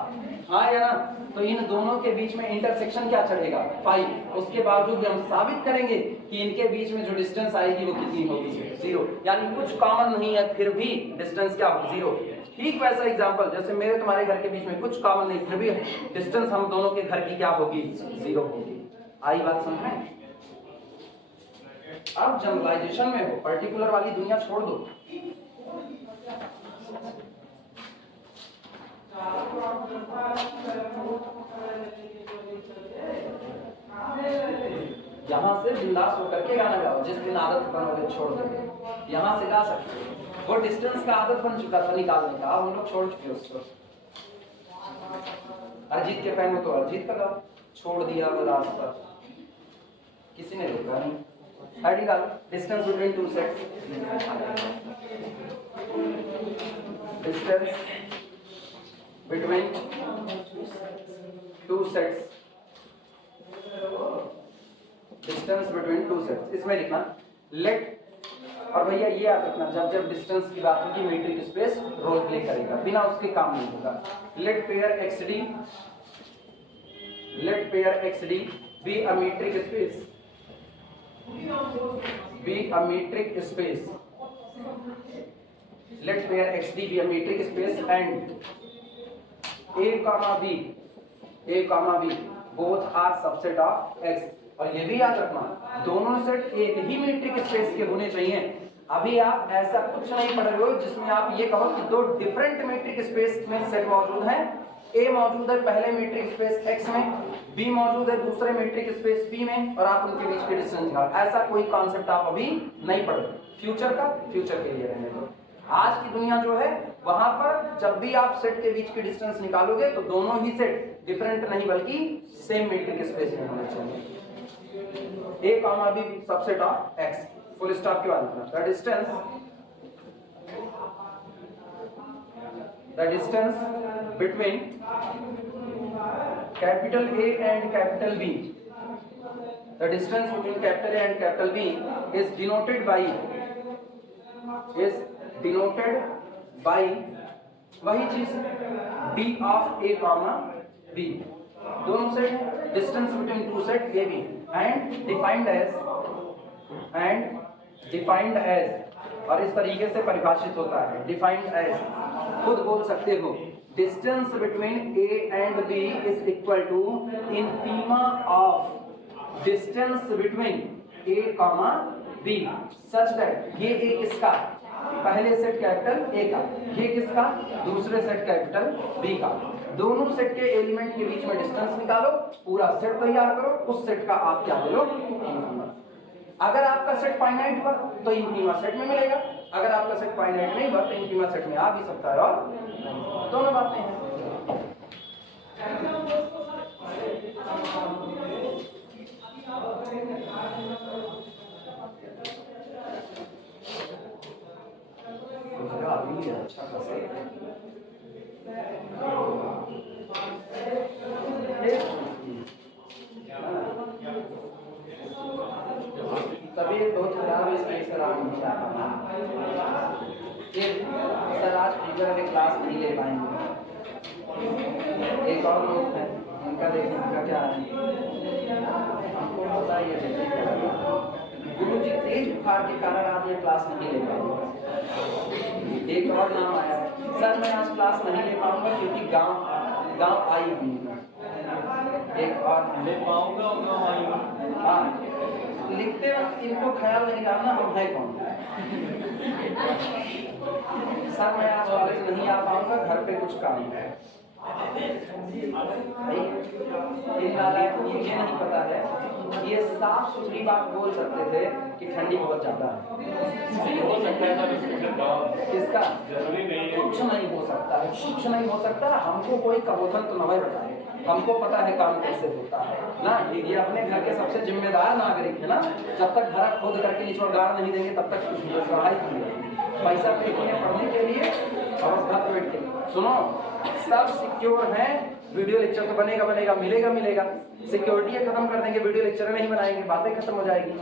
हाँ या ना? तो इन दोनों के बीच में इंटरसेक्शन क्या चढ़ेगा 5, उसके बावजूद भी हम साबित करेंगे कि इनके बीच में जो डिस्टेंस आएगी वो कितनी होगी 0, यानी कुछ कॉमन नहीं है फिर भी डिस्टेंस क्या होगी 0। ठीक वैसा एग्जांपल जैसे मेरे तुम्हारे घर के बीच में कुछ कॉमन नहीं फिर भी डिस्टेंस हम दोनों के घर की क्या होगी 0 होगी। आई बात समझ में? अब जनरलाइजेशन में हो, पर्टिकुलर वाली दुनिया छोड़ दो। यहाँ से बिंदास होकर के गाना गाओ, जिस दिन आदत बनोगे छोड़ दोगे, यहाँ से गा सकते हो। वो डिस्टेंस का आदत बन चुका था निकालने का, हम लोग छोड़ चुके उसको। अरिजीत के फैन हो तो अरिजीत का गाओ, छोड़ दिया वो रास्ता, किसी ने रोका नहीं। निकालो distance between two sets, distance between two sets, distance between two sets, इसमें लिखना लेट, और भैया ये याद रखना जब जब डिस्टेंस की बात होगी मीट्रिक स्पेस रोल प्ले करेगा, बिना उसके काम नहीं होगा। Let pair XD, D pair XD be a metric space, be a metric space, let pair XD be a metric space and A comma B both are subset of X। और ये भी याद रखना दोनों सेट एक ही metric space के होने चाहिए। अभी आप ऐसा कुछ नहीं पढ़ रहे हो जिसमें आप ये कहो कि दो डिफरेंट मीट्रिक स्पेस में सेट मौजूद है, A मौजूद है पहले मीट्रिक स्पेस X में, B मौजूद है दूसरे मीट्रिक स्पेस P में, और आप उनके बीच के डिस्टेंस निकालो। ऐसा कोई कॉन्सेप्ट आप अभी नहीं पढ़ रहे। फ्यूचर का फ्यूचर के लिए रहने दो। आज की दुनिया जो है वहां पर जब भी आप सेट के बीच की डिस्टेंस निकालोगे तो दोनों ही सेट डिफरेंट नहीं बल्कि सेम मीट्रिक स्पेस में होने चाहिए। A comma B subset of X, full stop के बाद the distance between capital A and capital B, the distance between capital A and capital B is denoted by वही चीज D of A comma B, दोनों set distance between two set A B and defined as और इस तरीके से परिभाषित होता है defined as, खुद बोल सकते हो distance between A and B is equal to infima of distance between A comma B such that ये A किसका, पहले सेट कैपिटल A का, ये किसका, दूसरे सेट कैपिटल B का, दोनों सेट के एलिमेंट के बीच में डिस्टेंस निकालो, पूरा सेट तैयार करो, उस सेट का आप क्या ले लो, इंफीमा। अगर आपका सेट फाइनाइट हुआ तो इंफीमा सेट में मिलेगा, अगर आपका सेट फाइनाइट नहीं हुआ तो इंफीमा सेट में आ भी सकता है, और दोनों बातें हैं। अच्छा खासा तबीयत बहुत खराब है इसलिए सर आज नहीं आ पाएंगे, सर आज फिगर में क्लास नहीं ले पाएंगे। एक और लोग हैं उनका देखिए उनका क्या है, हमको बताइए। गुरु जी तेज बुखार के कारण आज ये क्लास नहीं ले पाएंगे। एक और नाम आया, सर मैं आज क्लास नहीं ले पाऊंगा क्योंकि गांव आई हुई हूँ। एक और ले पाऊंगा गांव आई हूँ। हाँ, लिखते वक्त इनको ख्याल नहीं रखना हम है कौन। सर मैं आज कॉलेज नहीं आ पाऊंगा, घर पे कुछ काम है। इन नालायकों को ये नहीं पता है, ये साफ सुथरी बात बोल सकते थे कि ठंडी बहुत ज्यादा है। हो सकता है सर इसमें किसका जरूरी नहीं है, कुछ नहीं हो सकता है, कुछ नहीं हो सकता। हमको कोई कबूतन तो नहीं बताए, हमको पता है काम कैसे होता है ना। ये अपने घर के सबसे जिम्मेदार नागरिक है ना। जब तक घर खोद करके निचोड़ गाड़ नहीं देंगे तब तक कुछ पढ़ाई नहीं, पैसा पे किए पढ़ने के लिए और घर पे बैठ के सुनो। सब सिक्योर है, वीडियो लेक्चर तो बनेगा मिलेगा। सिक्योरिटी खत्म कर देंगे, वीडियो लेक्चर नहीं बनाएंगे, बातें खत्म हो जाएगी,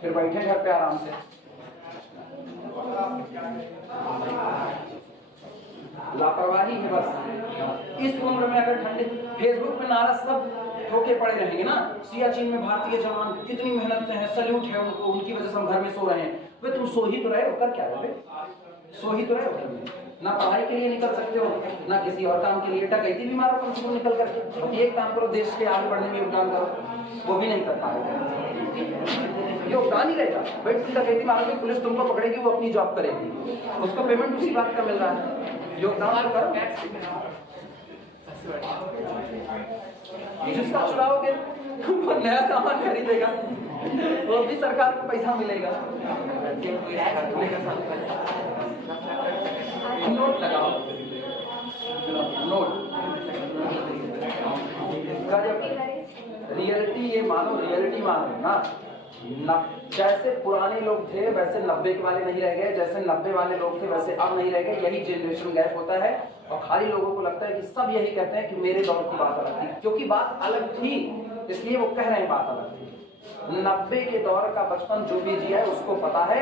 फिर बैठे घर पे आराम से। लापरवाही है बस। इस उम्र में अगर ठंडे फेसबुक पे नारा सब ठोके पड़े रहेंगे ना, सियाचिन में भारतीय जवान कितनी मेहनत से हैं, सैल्यूट है उनको, उनकी वजह से हम घर में सो रहे हैं। वे तुम सो ही तो रहे हो, कर क्या रहे हो, सो ही तो रहे हो। ना पढ़ाई के लिए निकल सकते हो, ना किसी और काम के लिए। डकैती भी मारो कम से कम निकल करके, एक काम करो, देश के आगे बढ़ने में योगदान करो, वो भी नहीं कर पाएगा। योगदान ही रहेगा भाई, तुम डकैती मारोगे पुलिस तुमको पकड़ेगी, वो अपनी जॉब करेगी, उसको पेमेंट उसी बात का मिल रहा है। योगदान तो करो। जिसका चुराओगे वो नया सामान खरीदेगा, वो भी सरकार को पैसा मिलेगा। नोट लगाओ, नोट। रियलिटी ये मानो, रियलिटी मानो ना। जैसे पुराने लोग थे वैसे 90 के वाले नहीं रह गए, जैसे 90 वाले लोग थे वैसे अब नहीं रह गए। यही जनरेशन गैप होता है और खाली लोगों को लगता है कि सब यही कहते हैं कि मेरे दौर की बात अलग थी, क्योंकि बात अलग थी इसलिए वो कह रहे हैं बात अलग थी। 90 के दौर का बचपन जो भी जिया है उसको पता है,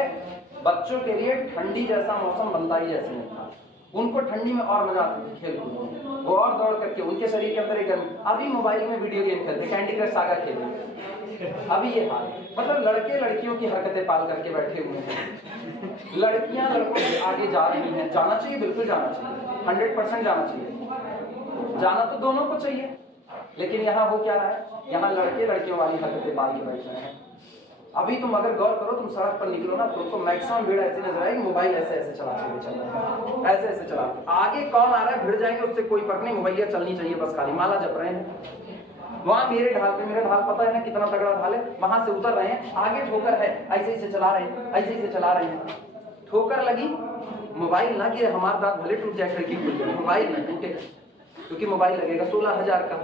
बच्चों के लिए ठंडी जैसा मौसम बनता ही जैसे नहीं था। उनको ठंडी में और मजा आती थी खेल कूद में, वो और दौड़ करके उनके शरीर के अंदर एक अभी मोबाइल में वीडियो गेम खेलते, कैंडी क्रश सागा खेलते, अभी ये हाल। मतलब लड़के लड़कियों की हरकतें पाल करके बैठे हुए हैं, लड़कियां लड़कों से आगे जा रही हैं। जाना चाहिए, बिल्कुल जाना चाहिए, 100% जाना चाहिए, जाना तो दोनों को चाहिए। लेकिन यहाँ हो क्या रहा है, यहाँ लड़के लड़कियों वाली हरकतें पाल के बैठ रहे हैं। अभी तुम अगर गौर करो, तुम सड़क पर निकलो ना, तुमको मैक्सिमम भीड़ ऐसी नजर आएगी, मोबाइल ऐसे ऐसे चलाते हुए चल रहा है, ऐसे ऐसे चला। आगे कौन आ रहा है भिड़ जाएंगे, उससे कोई फर्क नहीं, मोबाइल चलनी चाहिए बस, खाली माला जप रहे हैं। वहां मेरे ढाल पे, मेरा ढाल पता है ना कितना तगड़ा ढाल है, वहां से उतर रहे हैं, आगे ठोकर है, ऐसे ऐसे चला रहे हैं, ऐसे ऐसे चला रहे हैं। ठोकर लगी, मोबाइल ना गिरे, हमारा दांत भले टूट जाए, खिड़की खुल जाए, मोबाइल ना टूटे, क्योंकि मोबाइल लगेगा 16,000 का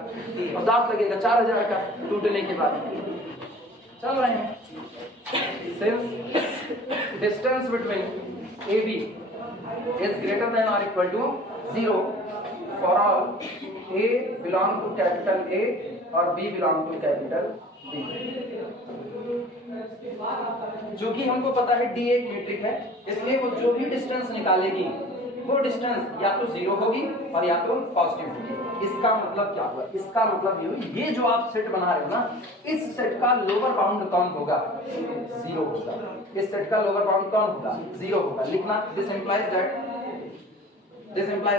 और दांत लगेगा 4,000 का टूटने के बाद। चल रहे हैं। Since distance between AB is greater than or equal to 0 for all A belong to capital A और B belong to capital B। जो कि हमको पता है D एक मीट्रिक है, इसलिए वो जो भी डिस्टेंस निकालेगी वो डिस्टेंस या तो 0 होगी और या तो पॉजिटिव होगी। इसका मतलब क्या हुआ? इसका मतलब ये हुई, ये जो आप सेट बना रहे हो ना, इस सेट का लोअर बाउंड कौन होगा? 0 होगा। इस सेट का लोअर बाउंड कौन होगा? 0 होगा। लिखना, this implies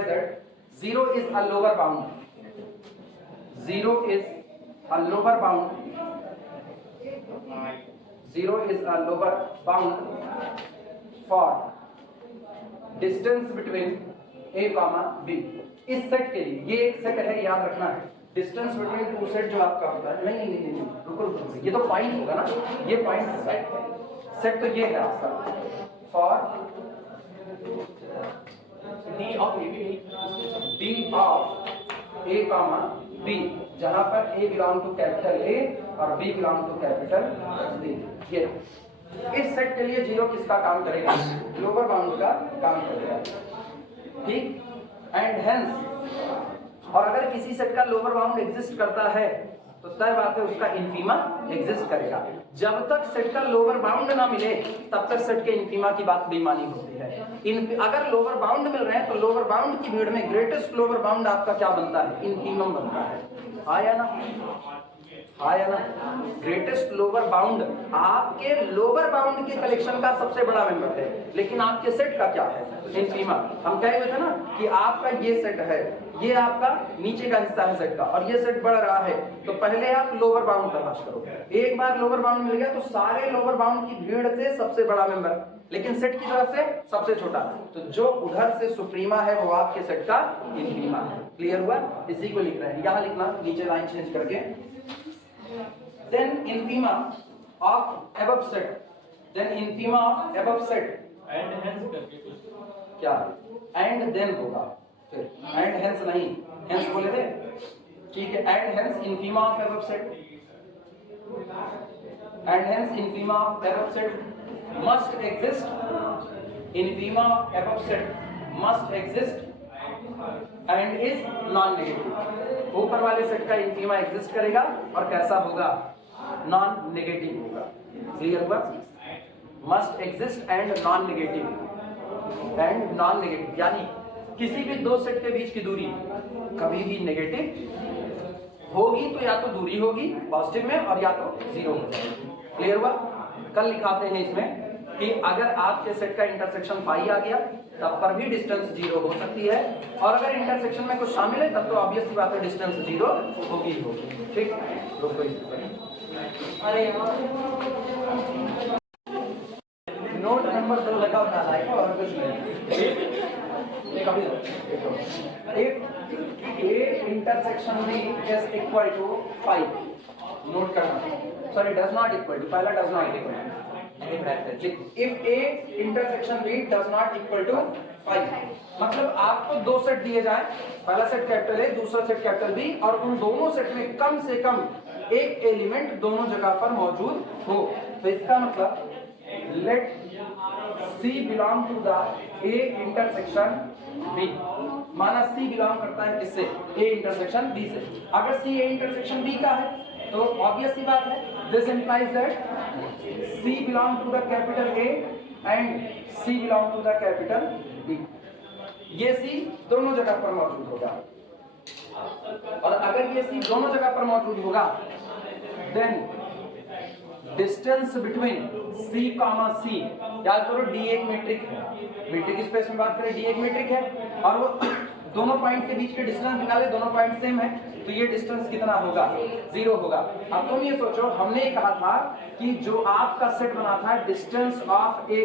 that 0 is a lower bound. 0 is a lower bound. 0 is a lower bound for distance between A, B। इस सेट के लिए, ये एक सेट है, याद रखना है, डिस्टेंस बिटवीन टू सेट जो आपका होता है। नहीं, रुको, ये तो पॉइंट होगा ना, ये पॉइंट होगा। सेट तो ये है आपका, for D of AB, D of A, B, जहां पर A belong to capital A और B belong to capital B। ये इस सेट के लिए 0 किसका काम करेगा? लोअर बाउंड का काम करेगा, ठीक। एंड हेंस, और अगर किसी सेट का लोअर बाउंड एग्जिस्ट करता है तो तय बात है उसका इनफीमा एग्जिस्ट करेगा। जब तक सेट का लोअर बाउंड ना मिले तब तक सेट के इनफीमा की बात बेईमानी होती है। अगर लोअर बाउंड मिल रहे हैं तो लोअर बाउंड की भीड़ में ग्रेटेस्ट लोअर बाउंड आपका क्या बनता है? इनफीमम बनता है। आया ना? ग्रेटेस्ट लोअर बाउंड आपके लोअर बाउंड के कलेक्शन का सबसे बड़ा मेंबर है, लेकिन आपके सेट का क्या है? इनफीमा। हम कहे हुए थे ना कि आपका ये सेट है, ये आपका नीचे का हिस्सा है सेट का, और ये सेट बढ़ रहा है, तो पहले आप लोअर बाउंड तलाश करो। एक बार लोअर बाउंड मिल गया तो सारे लोअर बाउंड की भीड़ से सबसे बड़ा मेंबर, लेकिन सेट की तरफ से सबसे छोटा, तो जो उधर से सुप्रीमा है वो आपके सेट का इनफीमा है। क्लियर हुआ? इसी को लिख रहे हैं, यहां लिखना, नीचे लाइन चेंज करके। Then infima of above set, then infima of above set, and hence करके कुछ क्या and then होगा, फिर and hence नहीं, hence बोले थे, ठीक है। and hence infima of above set, and hence infima of above set must exist, infima of above set must exist and is non negative. ऊपर वाले सेट का इनफीमा एग्जिस्ट करेगा और कैसा होगा? नॉन नेगेटिव होगा। क्लियर हुआ? Must exist and non negative, and non negative यानी किसी भी दो सेट के बीच की दूरी कभी भी नेगेटिव होगी तो या तो दूरी होगी पॉजिटिव में और या तो 0 हो जाएगी। क्लियर हुआ? कल लिखाते हैं इसमें कि अगर आपके सेट का इंटरसेक्शन पाई आ गया तब पर भी डिस्टेंस 0 हो सकती है, और अगर इंटरसेक्शन में कुछ शामिल है तब तो ऑब्वियस सी बात है डिस्टेंस 0 होगी। ठीक, नोट नंबर 2 लगाओ ना, लाइक और कुछ नहीं। If A intersection B is equal to 5, note करना, sorry does not equal to, पहला does not equal to. If A intersection B does not equal to 5, मतलब आपको दो सेट दिए जाए, पहला सेट कैपिटल A, दूसरा सेट कैपिटल B, और उन दोनों सेट में कम से कम एक एलिमेंट दोनों जगह पर मौजूद हो, तो इसका मतलब लेट C belong to the A intersection B। माना C बिलोंग करता है किससे? A इंटरसेक्शन B से। अगर C A इंटरसेक्शन B का है तो ऑब्वियस सी बात है, this implies that C belong to the capital A and C belong to the capital B। ये C दोनों जगह पर मौजूद होगा, और अगर ये C दोनों जगह पर मौजूद होगा then distance between C, C, याद करो D एक मीट्रिक है, मीट्रिक स्पेस में बात करें D एक मीट्रिक है, और वो दोनों पॉइंट के बीच के डिस्टेंस निकाले, दोनों पॉइंट सेम है, तो ये डिस्टेंस कितना होगा? 0 होगा। अब तुम ये सोचो, हमने कहा था कि जो आपका सेट बना था distance of A,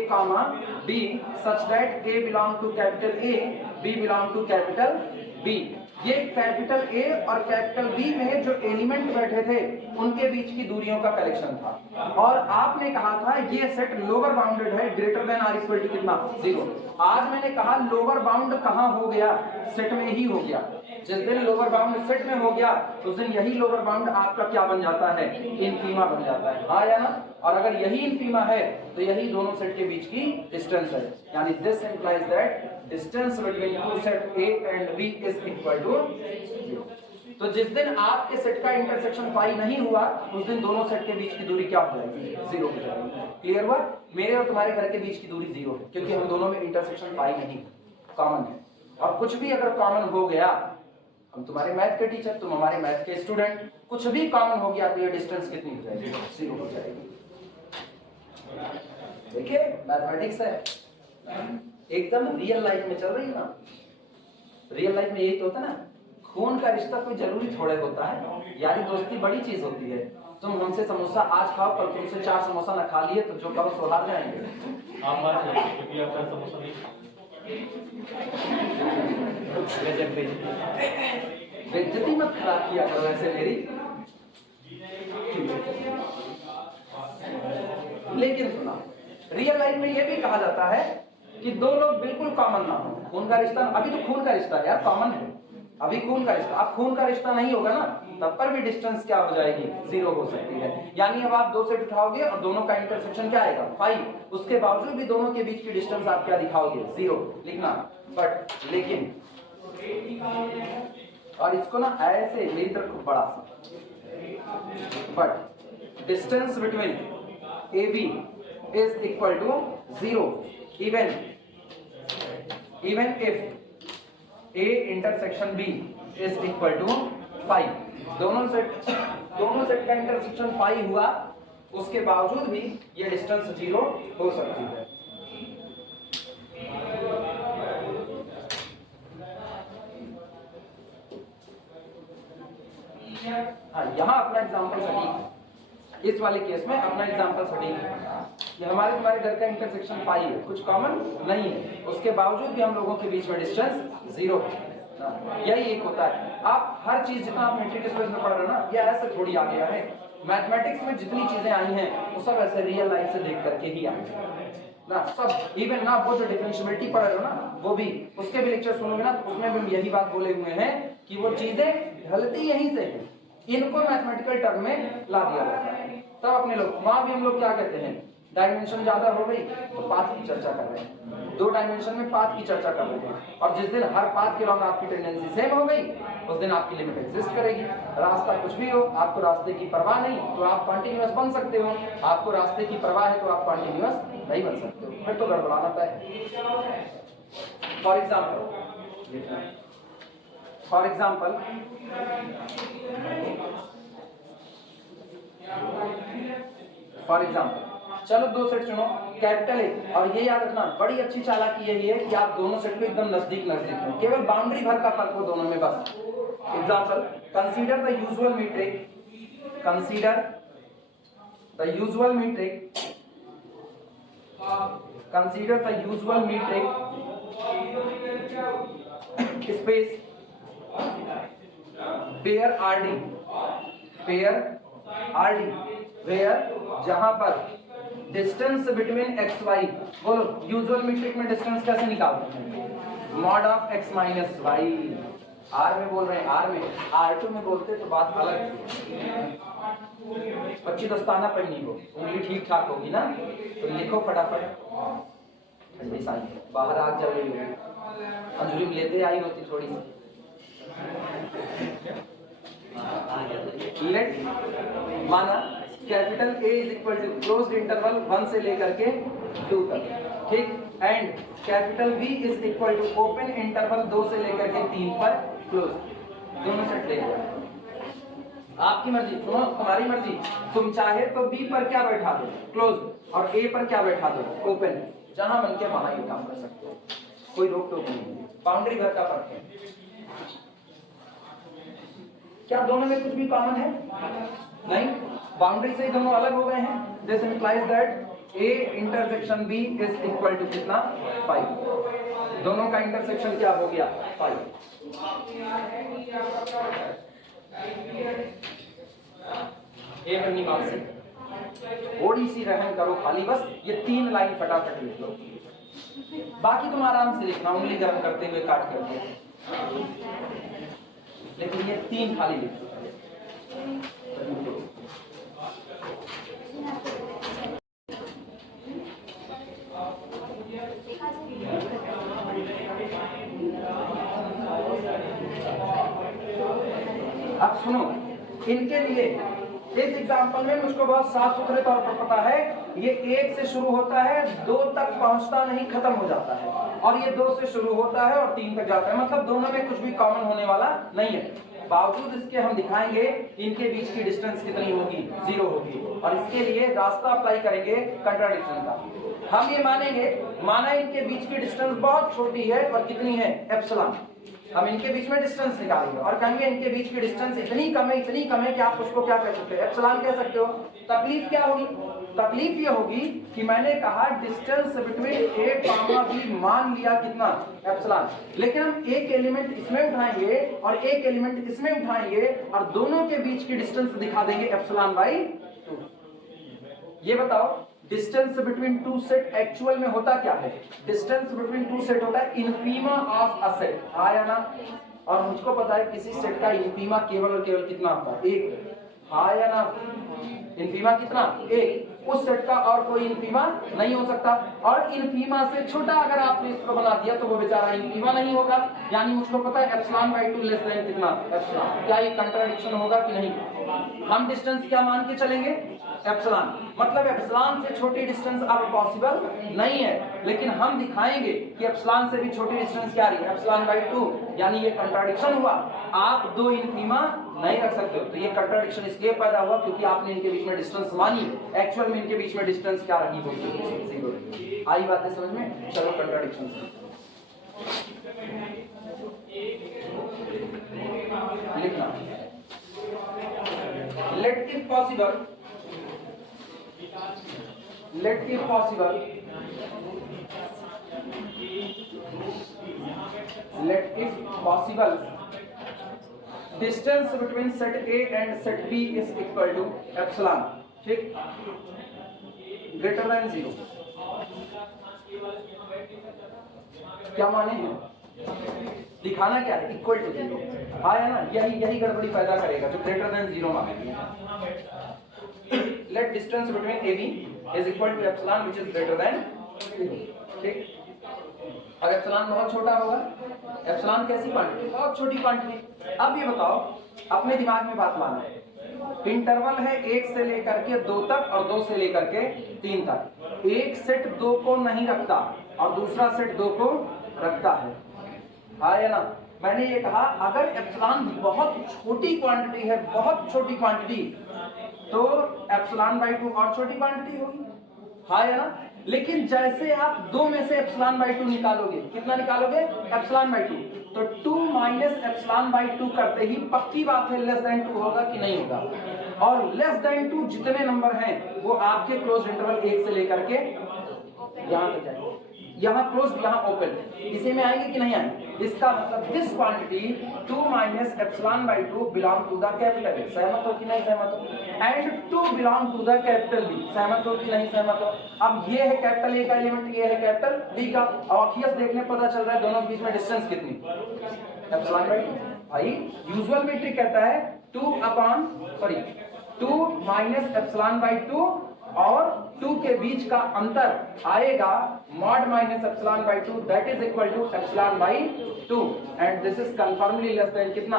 B such that A belong to capital A, B belong to capital B, ये कैपिटल ए और कैपिटल बी में जो एलिमेंट बैठे थे उनके बीच की दूरियों का कलेक्शन था। और आपने कहा था ये सेट लोअर बाउंडेड है greater than or equal to कितना 0। आज मैंने कहा लोअर बाउंड कहां हो गया, सेट में ही हो गया। जिस दिन लोअर बाउंड सेट में हो गया उस दिन यही लोअर बाउंड आपका क्या बन जाता है, इनफीमा बन जाता है, हाँ या ना। और अगर यही इनफीमा है तो यही दोनों सेट के बीच की डिस्टेंस है, यानी this implies that distance between two set A and B is equal to 0। तो जिस दिन आपके सेट का इंटरसेक्शन फाई नहीं हुआ उस दिन दोनों सेट के बीच की दूरी क्या हो जाएगी, 0 हो जाएगी। क्लियर हुआ? मेरे और तुम्हारे घर के बीच की दूरी 0 है क्योंकि हम दोनों में इंटरसेक्शन फाई नहीं कॉमन है। और कुछ भी अगर कॉमन हो गया, हम तुम्हारे मैथ के टीचर, तुम हमारे मैथ के स्टूडेंट, कुछ भी कॉमन हो गया तो ये डिस्टेंस कितनी हो जाएगी, 0 हो जाएगी। देखिए मैथमेटिक्स है, एकदम रियल लाइफ में चल रही है ना। रियल लाइफ में यही तो होता है ना, खून का रिश्ता कोई जरूरी थोड़े होता है, यारी दोस्ती बड़ी चीज होती है। तुम हमसे समोसा आज खाओ, कल तुमसे 4 समोसा ना खा लिए तो जो करो सो हार जाएंगे। आप बात करिए क्योंकि आप 4 समोसा नहीं बेइज्जती मत खराब किया करो ऐसे मेरी। लेकिन सुना, रियल लाइफ में यह भी कहा जाता है कि दो लोग बिल्कुल कॉमन ना हो, खून का रिश्ता, अभी तो खून का रिश्ता है यार, कॉमन है अभी खून का रिश्ता। अब खून का रिश्ता नहीं होगा ना तब पर भी डिस्टेंस क्या हो जाएगी, 0 हो सकती है। यानी अब आप 2 सेट उठाओगे और दोनों का इंटरसेक्शन क्या आएगा 5, उसके बावजूद भी दोनों के बीच की डिस्टेंस आप क्या दिखाओगे 0 लिखना। बट लेकिन और इसको ना ऐसे यही रखो बड़ा सा, but distance between A B is equal to 0 even if A intersection B is equal to 5। दोनों सेट का इंटरसेक्शन 5 हुआ, उसके बावजूद भी ये डिस्टेंस 0 हो सकती है। हाँ, यहाँ अपना एग्जांपल सटीक है, इस वाले केस में अपना एग्जांपल सटीक है। ये तुम्हारे घर का इंटरसेक्शन 5 है, कुछ कॉमन नहीं है, उसके बावजूद भी हम लोगों के बीच में डिस्टेंस 0 है। यही एक होता है। आप हर चीज जितना आप मैट्रिक स्पेस में पढ़ रहे हो ना, ये ऐसे थोड़ी आ गया है। मैथमेटिक्स में जितनी चीजें आई हैं वो सब ऐसे रियल लाइफ से देख करके ही आई ना, सब। इवन ना वो जो डिफरेंशियबिलिटी पढ़ रहे हो ना, वो भी उसके भी लेक्चर सुनोगे ना तो उसमें भी हम यही बात बोले हुए हैं कि वो चीजें ढलती यहीं से हैं, इनको मैथमेटिकल टर्म में ला दिया जाता है। तब अपने लोग वहां भी हम लोग क्या कहते हैं, डायमेंशन ज्यादा हो गई तो पाथ की चर्चा कर रहे हैं, 2 डायमेंशन में पाथ की चर्चा कर रहे हैं। और जिस दिन हर पाथ के लॉन्ग आपकी टेंडेंसी सेम हो गई उस दिन आपकी लिमिट एग्जिस्ट करेगी। रास्ता कुछ भी हो, आपको रास्ते की परवाह नहीं तो आप कॉन्टिन्यूअस बन सकते हो, आपको रास्ते की परवाह है तो आप कॉन्टिन्यूअस नहीं बन सकते हो, फिर तो गड़बड़ाना तय है। फॉर एग्जाम्पल चलो 2 सेट चुनो, कैपिटल ए, और ये याद रखना बड़ी अच्छी चालाकी यही है कि आप दोनों सेट पे एकदम नजदीक हो, केवल बाउंड्री भर का फर्क हो दोनों में बस। Example, consider the usual metric, space pair RD where जहां पर डिस्टेंस बिटवीन एक्स वाई, बोलो यूजुअल मीट्रिक में डिस्टेंस कैसे निकालते हैं, mod of x minus Y. R में बोल रहे हैं, R में, R2 में बोलते तो बात अलग थी। बच्ची दोस्ताना पढ़नी हो, उंगली ठीक ठाक होगी ना तो लिखो फटाफट। ठंडी साई बाहर आग जल रही होगी, अंजुरी लेते आई होती थोड़ी सी। लेट माना capital A is equal to closed interval 1 से लेकर के 2 तक, ठीक, and capital B is equal to open interval 2 से लेकर के 3 पर क्लोज। दोनों सेट ले लिया, आपकी मर्जी, सुनो तुम्हारी मर्जी, तुम चाहे तो B पर क्या बैठा दो क्लोज और A पर क्या बैठा दो ओपन, जहां मन के वहां ये काम कर सकते हो, कोई रोक टोक नहीं, बाउंड्री भर का फर्क है। क्या दोनों में कुछ भी कॉमन है? नहीं, बाउंड्री से दोनों अलग हो गए हैं। This implies that A intersection B is equal to कितना 5। दोनों का इंटरसेक्शन क्या हो गया? पाई। ये बनी बात से थोड़ी सी रहम करो खाली, बस ये 3 लाइन फटाफट लिख लो, बाकी तुम आराम से लिखना, उंगली गर्म करते हुए काट करके, लेकिन ये 3 खाली लिख लो। अब सुनो, इनके लिए इस एग्जांपल में मुझको बहुत साफ सुथरे तौर पर पता है, ये 1 से शुरू होता है, 2 तक पहुंचता नहीं, खत्म हो जाता है, और ये 2 से शुरू होता है और 3 तक जाता है, मतलब दोनों में कुछ भी कॉमन होने वाला नहीं है। बावजूद इसके हम दिखाएंगे इनके बीच की डिस्टेंस कितनी होगी, 0 होगी, और इसके लिए रास्ता अप्लाई करेंगे कंट्राडिक्शन का। हम ये मानेंगे, माना इनके बीच की डिस्टेंस बहुत छोटी है, और कितनी है? एप्सिलॉन। हम इनके बीच में डिस्टेंस निकालेंगे और कहेंगे इनके बीच की डिस्टेंस इतनी कम है कि आप उसको क्या कह सकते हो? एप्सिलॉन कह सकते हो। तकलीफ क्या होगी? तकलीफ ये होगी कि मैंने कहा distance between a comma B मान लिया कितना? एप्सिलॉन, लेकिन हम एक एलिमेंट इसमें उठाएंगे और एक एलिमेंट इसमें उठाएंगे और दोनों के बीच की डिस्टेंस दिखा देंगे एप्सिलॉन बाई 2। ये बताओ डिस्टेंस बिटवीन 2 सेट एक्चुअल में होता क्या है? डिस्टेंस बिटवीन 2 सेट होता है इनफीमा ऑफ अ सेट, आया ना? और मुझको पता है किसी सेट का इनफीमा केवल और केवल कितना होता है? 1, आया ना? इनफीमा कितना? 1। उस सेट का और कोई इनफीमा नहीं हो सकता, और इनफीमा से छोटा अगर आपने इसको बना दिया तो वो बेचारा इनफीमा नहीं होगा, यानी मुझको पता है एप्सिलॉन बाई 2 लेस देन कितना? एप्सिलॉन। क्या ये कंट्राडिक्शन होगा कि नहीं? हम डिस्टेंस क्या मान के चलेंगे? एप्सिलॉन। मतलब एप्सिलॉन से छोटी डिस्टेंस अब पॉसिबल नहीं है, लेकिन हम दिखाएंगे कि एप्सिलॉन से भी छोटी डिस्टेंस क्या रही है? एप्सिलॉन बाई 2, यानी ये कंट्राडिक्शन हुआ। आप 2 इनफीमा नहीं रख सकते हो, तो ये कंट्राडिक्शन इसलिए पैदा हुआ क्योंकि आपने इनके बीच में डिस्टेंस मानी, एक्चुअल में इनके बीच में डिस्टेंस क्या रही होगी? 0। आई बातें समझ में? चलो कंट्राडिक्शन लिखना। Let if possible, let if possible, let if possible distance between set A and set B is equal to epsilon, ठीक, greater than 0। क्या माने हैं? दिखाना क्या है? इक्वल टू 0, आया ना? यही गड़बड़ी पैदा करेगा जो ग्रेटर देन 0 मांगेंगे। Let distance between AB is equal to epsilon which is greater than 0, ठीक। और एप्सिलॉन बहुत छोटा होगा, एप्सिलॉन कैसी क्वांटिटी? बहुत छोटी क्वांटिटी। अब ये बताओ, अपने दिमाग में बात मानो, इंटरवल है 1 से लेकर के 2 तक और 2 से लेकर के 3 तक। एक सेट 2 को नहीं रखता और दूसरा सेट 2 को रखता है ना? मैंने ये कहा अगर एप्सिलॉन बहुत छोटी क्वांटिटी है, बहुत छोटी क्वांटिटी, तो एप्सिलॉन बाई 2 और छोटी क्वांटिटी होगी, है ना? लेकिन जैसे आप 2 में से एप्सिलॉन बाई 2 निकालोगे, कितना निकालोगे? एप्सिलॉन बाई 2, तो 2 माइनस एप्सिलॉन बाई 2 करते ही पक्की बात है लेस देन 2 होगा कि नहीं होगा? और लेस देन 2 जितने नंबर हैं वो आपके क्लोज इंटरवल 1 से लेकर के यहाँ तक जाएंगे, यहाँ क्लोज, यहाँ ओपन, इसी में आएंगे कि नहीं आएंगे? इसका मतलब this quantity 2 minus epsilon by 2 belong to the capital A. सहमत हो कि नहीं सहमत हो? And 2 belong to the capital B. सहमत हो कि नहीं सहमत हो? अब ये है कैपिटल ए का एलिमेंट, ये है कैपिटल बी का, ऑब्वियस देखने पता चल रहा है दोनों के बीच में डिस्टेंस कितनी? Epsilon by 2। भाई यूजुअल मीट्रिक कहता है 2 माइनस एप्सिलॉन बाई 2 और 2 के बीच का अंतर आएगा mod minus epsilon by 2, that is equal to epsilon by 2, and this is confirmly less than कितना?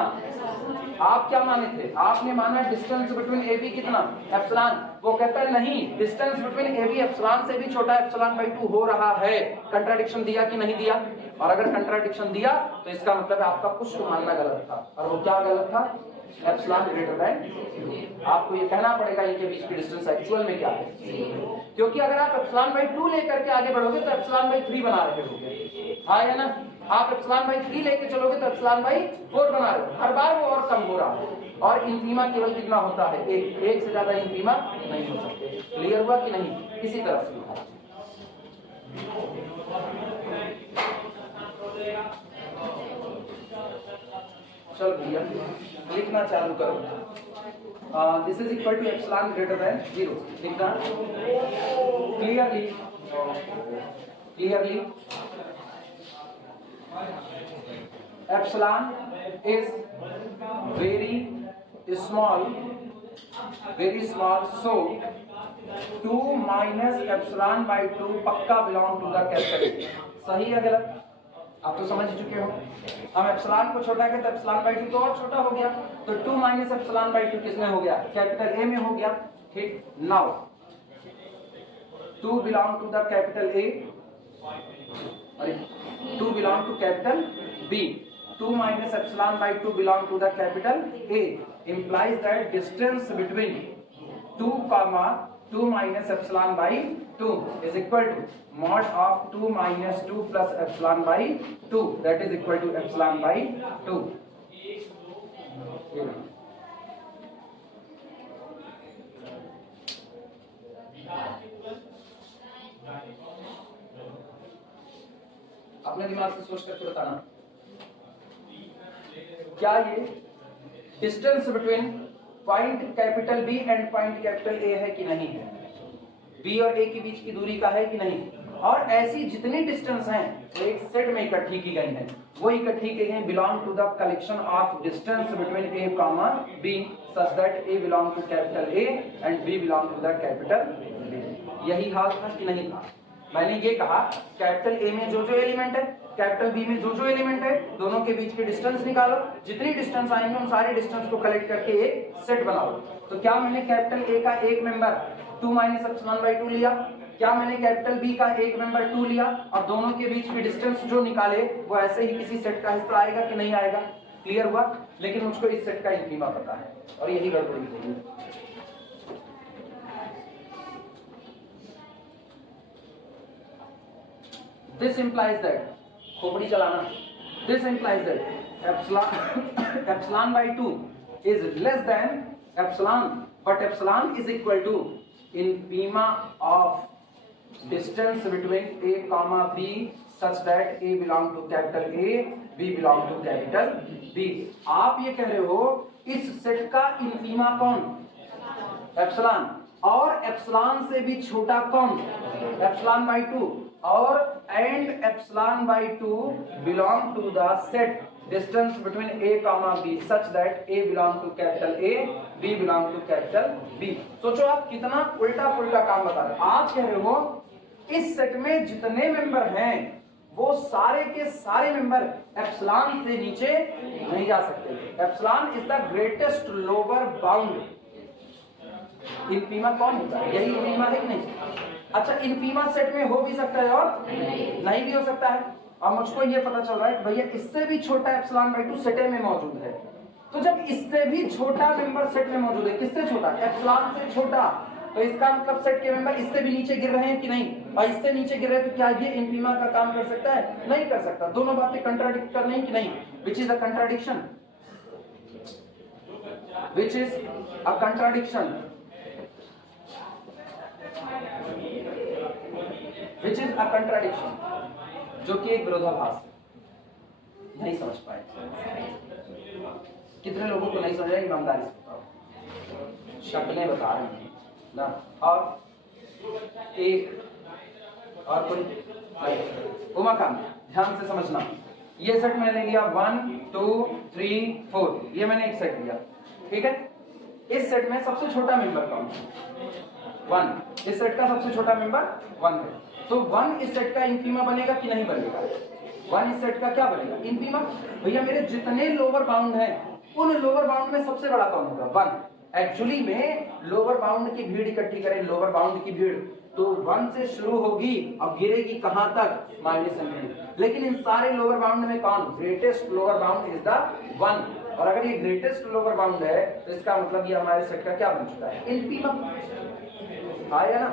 आप क्या माने थे? आपने माना डिस्टेंस बिटवीन ए बी कितना? एप्सिलॉन। वो कहता है नहीं, distance between A B epsilon से भी छोटा एप्सिलॉन बाई 2 हो रहा है। कंट्राडिक्शन दिया कि नहीं दिया? और अगर कंट्राडिक्शन दिया तो इसका मतलब आपका कुछ तो मानना गलत था, और वो क्या गलत था? Epsilon greater then. आपको ये कहना पड़ेगा इनके बीच की डिस्टेंस एक्चुअल में क्या है, क्योंकि अगर आप एप्सिलॉन बाई 2 लेकर के आगे बढ़ोगे तो एप्सिलॉन बाई 3 बना रहे होगे, हाँ या ना? आप एप्सिलॉन बाई 3 लेके चलोगे तो एप्सिलॉन बाई 4 बना रहे हो, हर बार वो और कम हो रहा है, और इनफीमा केवल कितना होता है? एक से ज्यादा इनफीमा नहीं हो सकते। क्लियर हुआ कि नहीं? इसी तरह से चलो भैया लिखना चालू करो। This is equal to epsilon greater than 0 लिखना clearly epsilon is very small so 2 minus epsilon by 2 पक्का belong to the capital A। सही है गलत? आप तो समझ चुके हो। हम एप्सिलॉन को छोटा किया तो एप्सिलॉन बाई 2 तो और छोटा हो गया, तो 2 माइनस एप्सिलॉन बाई 2 किसमें हो गया? कैपिटल ए में हो गया। ठीक, now 2 belong to the capital A, 2 belong to capital B. 2 minus epsilon by 2 belong to the capital A implies that distance between 2 comma 2 minus epsilon by 2 is equal to mod of 2 minus 2 plus epsilon by 2, that is equal to epsilon by 2। अपने दिमाग से सोच करके बताना क्या ये distance between point capital B and point capital A है कि नहीं है? बी और ए के बीच की दूरी का है कि नहीं? और ऐसी जितनी डिस्टेंस हैं वो एक सेट में इकट्ठी की गई हैं, वो इकट्ठी की गई belong to the collection of distance between a comma b such that A belong to capital A and b belong to the capital B. यही हाल था कि नहीं था? मैंने ये कहा कैपिटल ए में जो एलिमेंट है, कैपिटल बी में जो एलिमेंट है, दोनों के बीच के डिस्टेंस निकालो, जितनी डिस्टेंस आएंगे उन सारे डिस्टेंस को कलेक्ट करके एक सेट बनाओ। तो क्या मैंने कैपिटल ए का एक मेंबर 2 माइनस एप्सिलॉन बाई 2 लिया, क्या मैंने कैपिटल बी का एक मेंबर 2 लिया, और दोनों के बीच के डिस्टेंस जो निकाले वो ऐसे ही किसी सेट का हिस्सा आएगा कि नहीं आएगा? क्लियर हुआ? लेकिन मुझको इस सेट का इंफीमा पता है और यही गड़बड़ी है। This implies that खोपड़ी चलाना, this implies that epsilon by 2 is less than epsilon, but epsilon is equal to infima of distance between a comma b such that a belong to capital A, b belong to capital B। आप ये कह रहे हो इस set का infima कौन? Epsilon, और epsilon से भी छोटा कौन? एप्सिलॉन by 2, और and epsilon by 2 belong to the set distance between a comma b such that a belong to capital A, b belong to capital B। सोचो आप कितना उल्टा पुल्टा काम बता रहे हो। आप कह रहे हो इस सेट में जितने मेंबर हैं वो सारे के सारे मेंबर एप्सिलॉन से नीचे नहीं जा सकते। Epsilon is the greatest lower bound. Infima कौन होता है? यही इंफीमा है कि नहीं? अच्छा, इंफीमा सेट में हो भी सकता है और नहीं भी हो सकता है। और मुझको ये पता चल रहा है भैया इससे भी छोटा एप्सिलॉन बाई 2 सेट में मौजूद है, तो जब इससे भी छोटा मेंबर सेट में मौजूद है, किससे छोटा? एप्सिलॉन से छोटा, तो इसका मतलब सेट के मेंबर इससे भी नीचे गिर रहे हैं कि नहीं? और इससे नीचे गिर रहे हैं तो क्या ये इंफीमा का काम कर सकता है? नहीं कर सकता। दोनों बातें कंट्राडिक्ट कर रही हैं कि नहीं? Which is a contradiction, which is a contradiction, which is a contradiction, जो कि एक विरोधाभास। नहीं समझ पाए? कितने लोगों को नहीं समझ आया? ईमानदारी से बताओ। शक्लें बता रहे हैं ना। और एक और कोई उमा खान, ध्यान से समझना। ये सेट मैंने लिया 1 2 3 4, ये मैंने एक सेट लिया, ठीक है? इस सेट में सबसे छोटा मेंबर कौन है? 1। इस सेट का सबसे छोटा मेंबर 1 है, तो 1 इस सेट का इंफीमा बनेगा कि नहीं बनेगा? 1 इस सेट का क्या बनेगा? इंफीमा। भैया मेरे जितने लोअर बाउंड हैं उन लोअर बाउंड में सबसे बड़ा कौन होगा? 1। एक्चुअली में लोअर बाउंड की भीड़ इकट्ठी करें, लोअर बाउंड की भीड़ तो 1 से शुरू होगी और गिरेगी कहां तक? -∞। लेकिन इन सारे लोअर बाउंड में कौन greatest lower bound is the 1। और अगर ये ग्रेटेस्ट लोअर बाउंड है तो इसका मतलब ये हमारे सेट का क्या बन चुका है? इंफीमा। आया ना?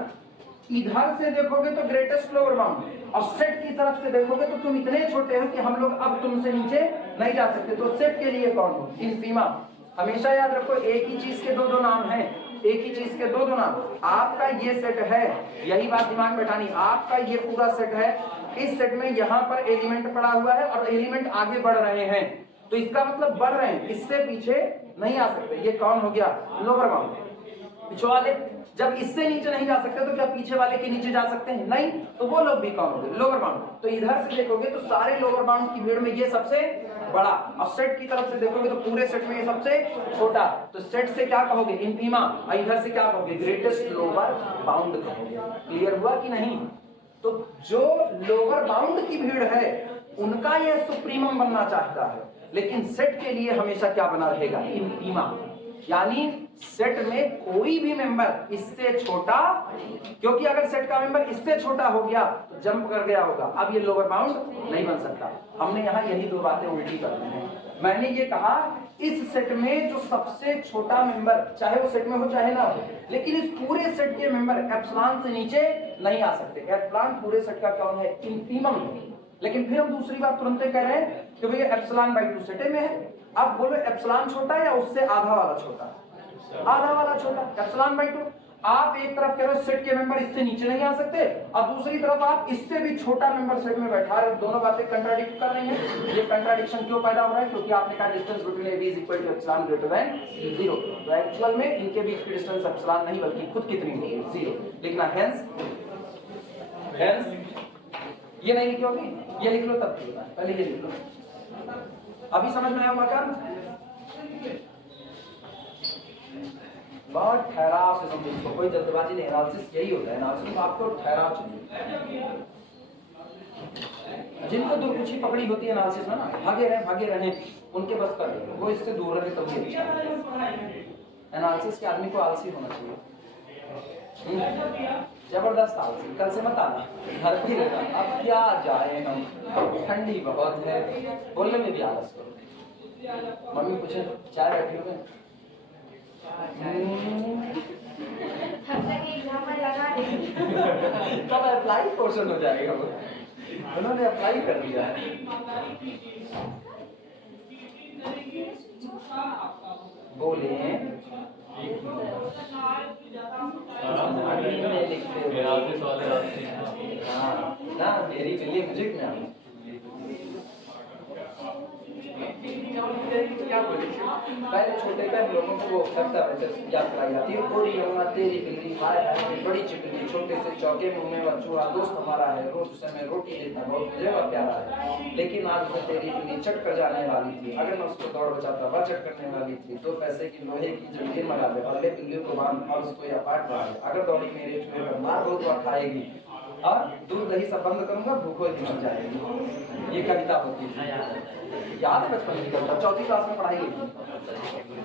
इधर से देखोगे तो ग्रेटेस्ट लोअर बाउंड, और सेट की तरफ से देखोगे तो तुम इतने छोटे हो कि हम लोग अब तुमसे नीचे नहीं जा सकते। तो सेट के लिए कौन हो? इंफीमा। हमेशा याद रखो एक ही चीज के दो नाम हैं। एक ही चीज के दो नाम। आपका ये सेट है, यही बात दिमाग में बैठानी, आपका ये पूरा सेट है, इस सेट में यहाँ पर एलिमेंट पड़ा हुआ है और एलिमेंट आगे बढ़ रहे हैं, तो इसका मतलब बढ़ रहे हैं, इससे पीछे नहीं आ सकते। ये कौन हो गया? Lower bound. पिछले वाले जब इससे नीचे नहीं जा सकते तो क्या पीछे वाले के नीचे जा सकते हैं? नहीं, तो वो लोग भी कौन हो गए? Lower bound. तो इधर से देखोगे तो सारे लोअर बाउंड की भीड़ में ये सबसे बड़ा, और सेट की तरफ से देखोगे तो पूरे सेट में ये सबसे छोटा। तो सेट से क्या कहोगे? इंफीमा। और इधर से क्या कहोगे? ग्रेटेस्ट लोअर बाउंड कहोगे। क्लियर हुआ कि नहीं? तो जो लोअर बाउंड की भीड़ है उनका ये सुप्रीमम बनना चाहता है, लेकिन सेट के लिए हमेशा क्या बना रहेगा? इंफीमा। यानी सेट में कोई भी मेंबर इससे छोटा, क्योंकि अगर सेट का मेंबर इससे छोटा हो गया तो जंप कर गया होगा, अब ये लोअर बाउंड नहीं बन सकता। हमने यहाँ यही दो बातें उल्टी कर दी हैं। मैंने ये कहा इस सेट में जो सबसे छोटा मेंबर, चाहे वो सेट में हो चाहे ना हो, लेकिन इस पूरे सेट के मेंबर एप्सिलॉन से नीचे नहीं आ सकते। एप्सिलॉन पूरे सेट का कौन है? इंफीमम है। लेकिन फिर हम दूसरी बात तुरंत कह रहे हैं कि भैया एप्सिलॉन बाई 2 सेट में है। अब बोलो एप्सिलॉन छोटा है या उससे आधा वाला छोटा? आधा वाला छोटा, एप्सिलॉन बाई 2। आप एक तरफ कह रहे हो सेट के मेंबर इससे नीचे नहीं आ सकते, और दूसरी तरफ आप इससे भी छोटा मेंबर सेट में बैठा रहे हो। दोनों बातें कंट्राडिक्ट कर रही हैं। ये कंट्राडिक्शन क्यों पैदा हो रहा है? क्योंकि आपने कहा distance between AB is equal to epsilon greater than 0। तो एक्चुअल में इनके बीच की डिस्टेंस एप्सिलॉन नहीं बल्कि खुद कितनी होगी? 0। लिखना हेंस ये नहीं लिखोगे, ये लिख लो तब होगा, पहले ये लिख लो। अभी समझ में आया होगा क्या? बहुत ठहराव से समझो इसको, कोई जल्दबाजी नहीं। एनालिसिस यही होता है, एनालिसिस में आपको ठहराव चाहिए। जिनको दुर्कुछी पकड़ी होती है एनालिसिस में ना, भागे रहे उनके बस कर रहे, वो इससे दूर रहे तब ये एनालिसिस के आदमी को आलसी होना चाहिए। जबरदस्त आलसी। कल से मत आना, घर पे रहना। अब क्या जाए हम, ठंडी बहुत है, बोलने में भी आलस करो। मम्मी पूछे चाय बैठी हो? तब अप्लाई पोर्शन हो जाएगा, वो उन्होंने अप्लाई कर दिया है। बोले ना मेरी बिल्ली म्यूजिक में क्या बोले? पहले छोटे पे हम लोगों को वो लगता है याद कराई जाती है, कोरी होना तेरी बिल्ली, हाय हाय बड़ी चिकनी, छोटे से चौके मुंह में बच्चों दोस्त हमारा है, रोज उसे मैं रोटी देता बहुत मुझे और प्यारा है, लेकिन आज मैं तेरी बिल्ली चट कर जाने वाली थी, अगर मैं उसको दौड़ बचाता वह चट करने वाली थी। 2 पैसे की लोहे की जंजीर मंगा दे, पहले बिल्ली को बांध और उसको या पाट मार दे, अगर दौड़ी मेरे चूहे पर मार बहुत बार खाएगी और दूध दही सब बंद करूंगा, भूखो ही मर जाएगी। ये कविता होती है, याद है बचपन की कविता, 4वीं क्लास में पढ़ाई गई।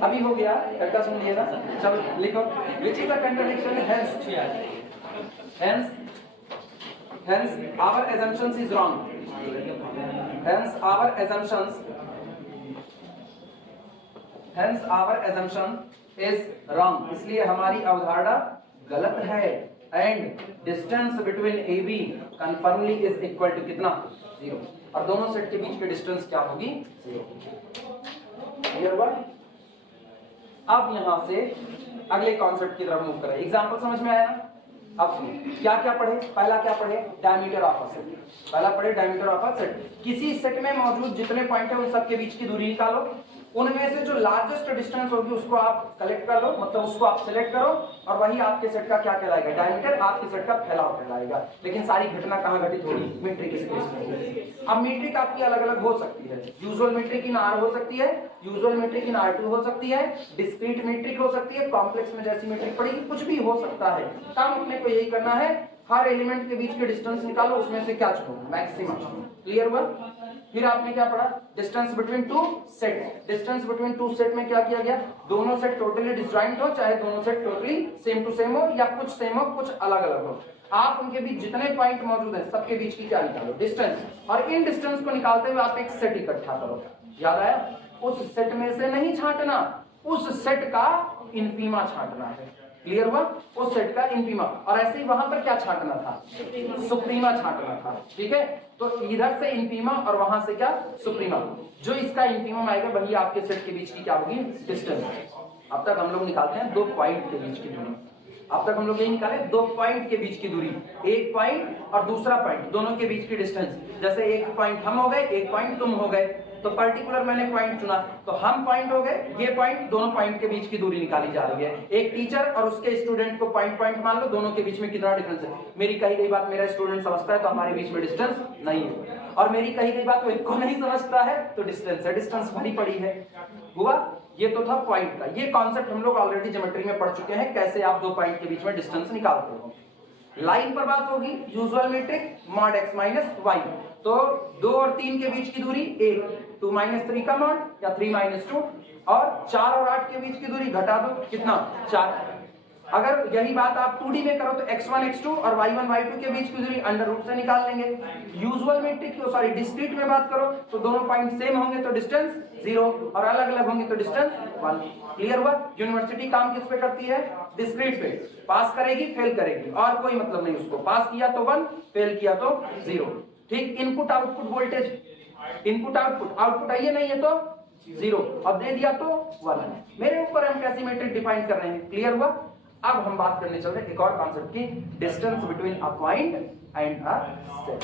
अभी हो गया, कविता सुन लिएगा। चलो लिखो, which is the contradiction? hence our assumptions is wrong, hence our assumption is wrong, इसलिए हमारी अवधारणा गलत है। And distance between AB conformally is equal to कितना? 0। और दोनों सेट के बीच की डिस्टेंस क्या होगी? 0। क्लियर हुआ? अब यहां से अगले कॉन्सेप्ट की तरफ मूव करें। एग्जांपल समझ में आया ना? अब सुनिए, क्या क्या पढ़े? पहला क्या पढ़े? Diameter of a set. पहला पढ़े डायमीटर ऑफ अ सेट। किसी सेट में मौजूद जितने पॉइंट है उन सबके बीच की दूरी निकालो, उनमें से जो लार्जेस्ट डिस्टेंस होगी उसको आप कलेक्ट कर लो, मतलब उसको आप सिलेक्ट करो, और वही आपके सेट का क्या कहलाएगा? डायमीटर। आपके सेट का फैलाव कहलाएगा। लेकिन सारी घटना कहाँ घटित होगी? मीट्रिक स्पेस में। अब मीट्रिक आपकी अलग अलग हो सकती है। यूजुअल मीट्रिक इन R हो सकती है, यूजुअल मीट्रिक इन R2 हो सकती है, डिस्क्रीट मीट्रिक हो सकती है, कॉम्प्लेक्स में जैसी मीट्रिक पड़ेगी, कुछ भी हो सकता है। काम अपने को यही करना है, हर एलिमेंट के बीच के डिस्टेंस निकालो, उसमें से क्या चुनो? मैक्सिमम। क्लियर हुआ? फिर आपने क्या पढ़ा? Distance between 2 set. Distance between 2 set में क्या किया गया? दोनों सेट टोटली डिसजॉइंट हो, चाहे दोनों set totally same to same हो, या कुछ सेम हो कुछ अलग अलग हो, आप उनके बीच जितने पॉइंट मौजूद हैं सबके बीच की क्या निकालो? डिस्टेंस। और इन डिस्टेंस को निकालते हुए आप एक सेट इकट्ठा करो। याद आया? उस सेट में से नहीं छांटना, उस सेट का इनफीमा छांटना है। क्लियर हुआ? उस सेट का इनफीमा। और ऐसे ही वहां पर क्या छांटना था? सुप्रीमा छांटना था। ठीक है, तो इधर से इनफीमा और वहां से क्या? सुप्रीमा। जो इसका इनफीमम आएगा वही आपके सेट के बीच की क्या होगी? डिस्टेंस। अब तक हम लोग निकालते हैं 2 पॉइंट के बीच की दूरी। अब तक हम लोग यही निकाले 2 पॉइंट के बीच की दूरी, एक पॉइंट और दूसरा पॉइंट, दोनों के बीच की डिस्टेंस। जैसे एक पॉइंट हम हो गए, एक पॉइंट तुम हो गए, तो पर्टिकुलर मैंने पॉइंट चुना, तो हम पॉइंट हो गए, ये पॉइंट, दोनों पॉइंट के बीच की दूरी निकाली जा रही है। एक टीचर और उसके स्टूडेंट को पॉइंट मान लो, दोनों के बीच में कितना डिफरेंस है। मेरी कही गई बात मेरा स्टूडेंट समझता है तो हमारे बीच में डिस्टेंस नहीं है, और मेरी कही गई बात वो इनको नहीं समझता है तो डिस्टेंस है, डिस्टेंस भरी पड़ी है। हुआ? ये तो था पॉइंट का। ये कॉन्सेप्ट हम लोग ऑलरेडी ज्योमेट्री में पढ़ चुके हैं, कैसे आप 2 पॉइंट के बीच में डिस्टेंस निकालते हो। लाइन पर बात होगी, usual metric mod x minus y, तो 2 और 3 के बीच की दूरी 1, 2 माइनस 3 का मॉड या 3 माइनस 2, और 4 और 8 के बीच की दूरी घटा दो, कितना 4। अगर यही बात आप 2D में करो तो x1 x2 और y1 y2 के बीच की दूरी अंडर रूट से निकाल लेंगे। यूजुअल मीट्रिक सॉरी डिस्क्रीट में बात करो तो दोनों पॉइंट सेम होंगे तो डिस्टेंस 0, और अलग अलग होंगे तो डिस्टेंस 1। क्लियर हुआ? यूनिवर्सिटी काम किस पे करती है? डिस्क्रीट पे। पास करेगी, फेल करेगी, और कोई मतलब नहीं उसको। पास किया तो 1, फेल किया तो 0। ठीक, input output voltage, input output, output आइए नहीं है तो 0, अब दे दिया तो 1। मेरे ऊपर हम कैसी मैट्रिक डिफाइन कर रहे हैं। क्लियर हुआ? अब हम बात करने चल रहे हैं एक और कॉन्सेप्ट की, distance between a point and a set.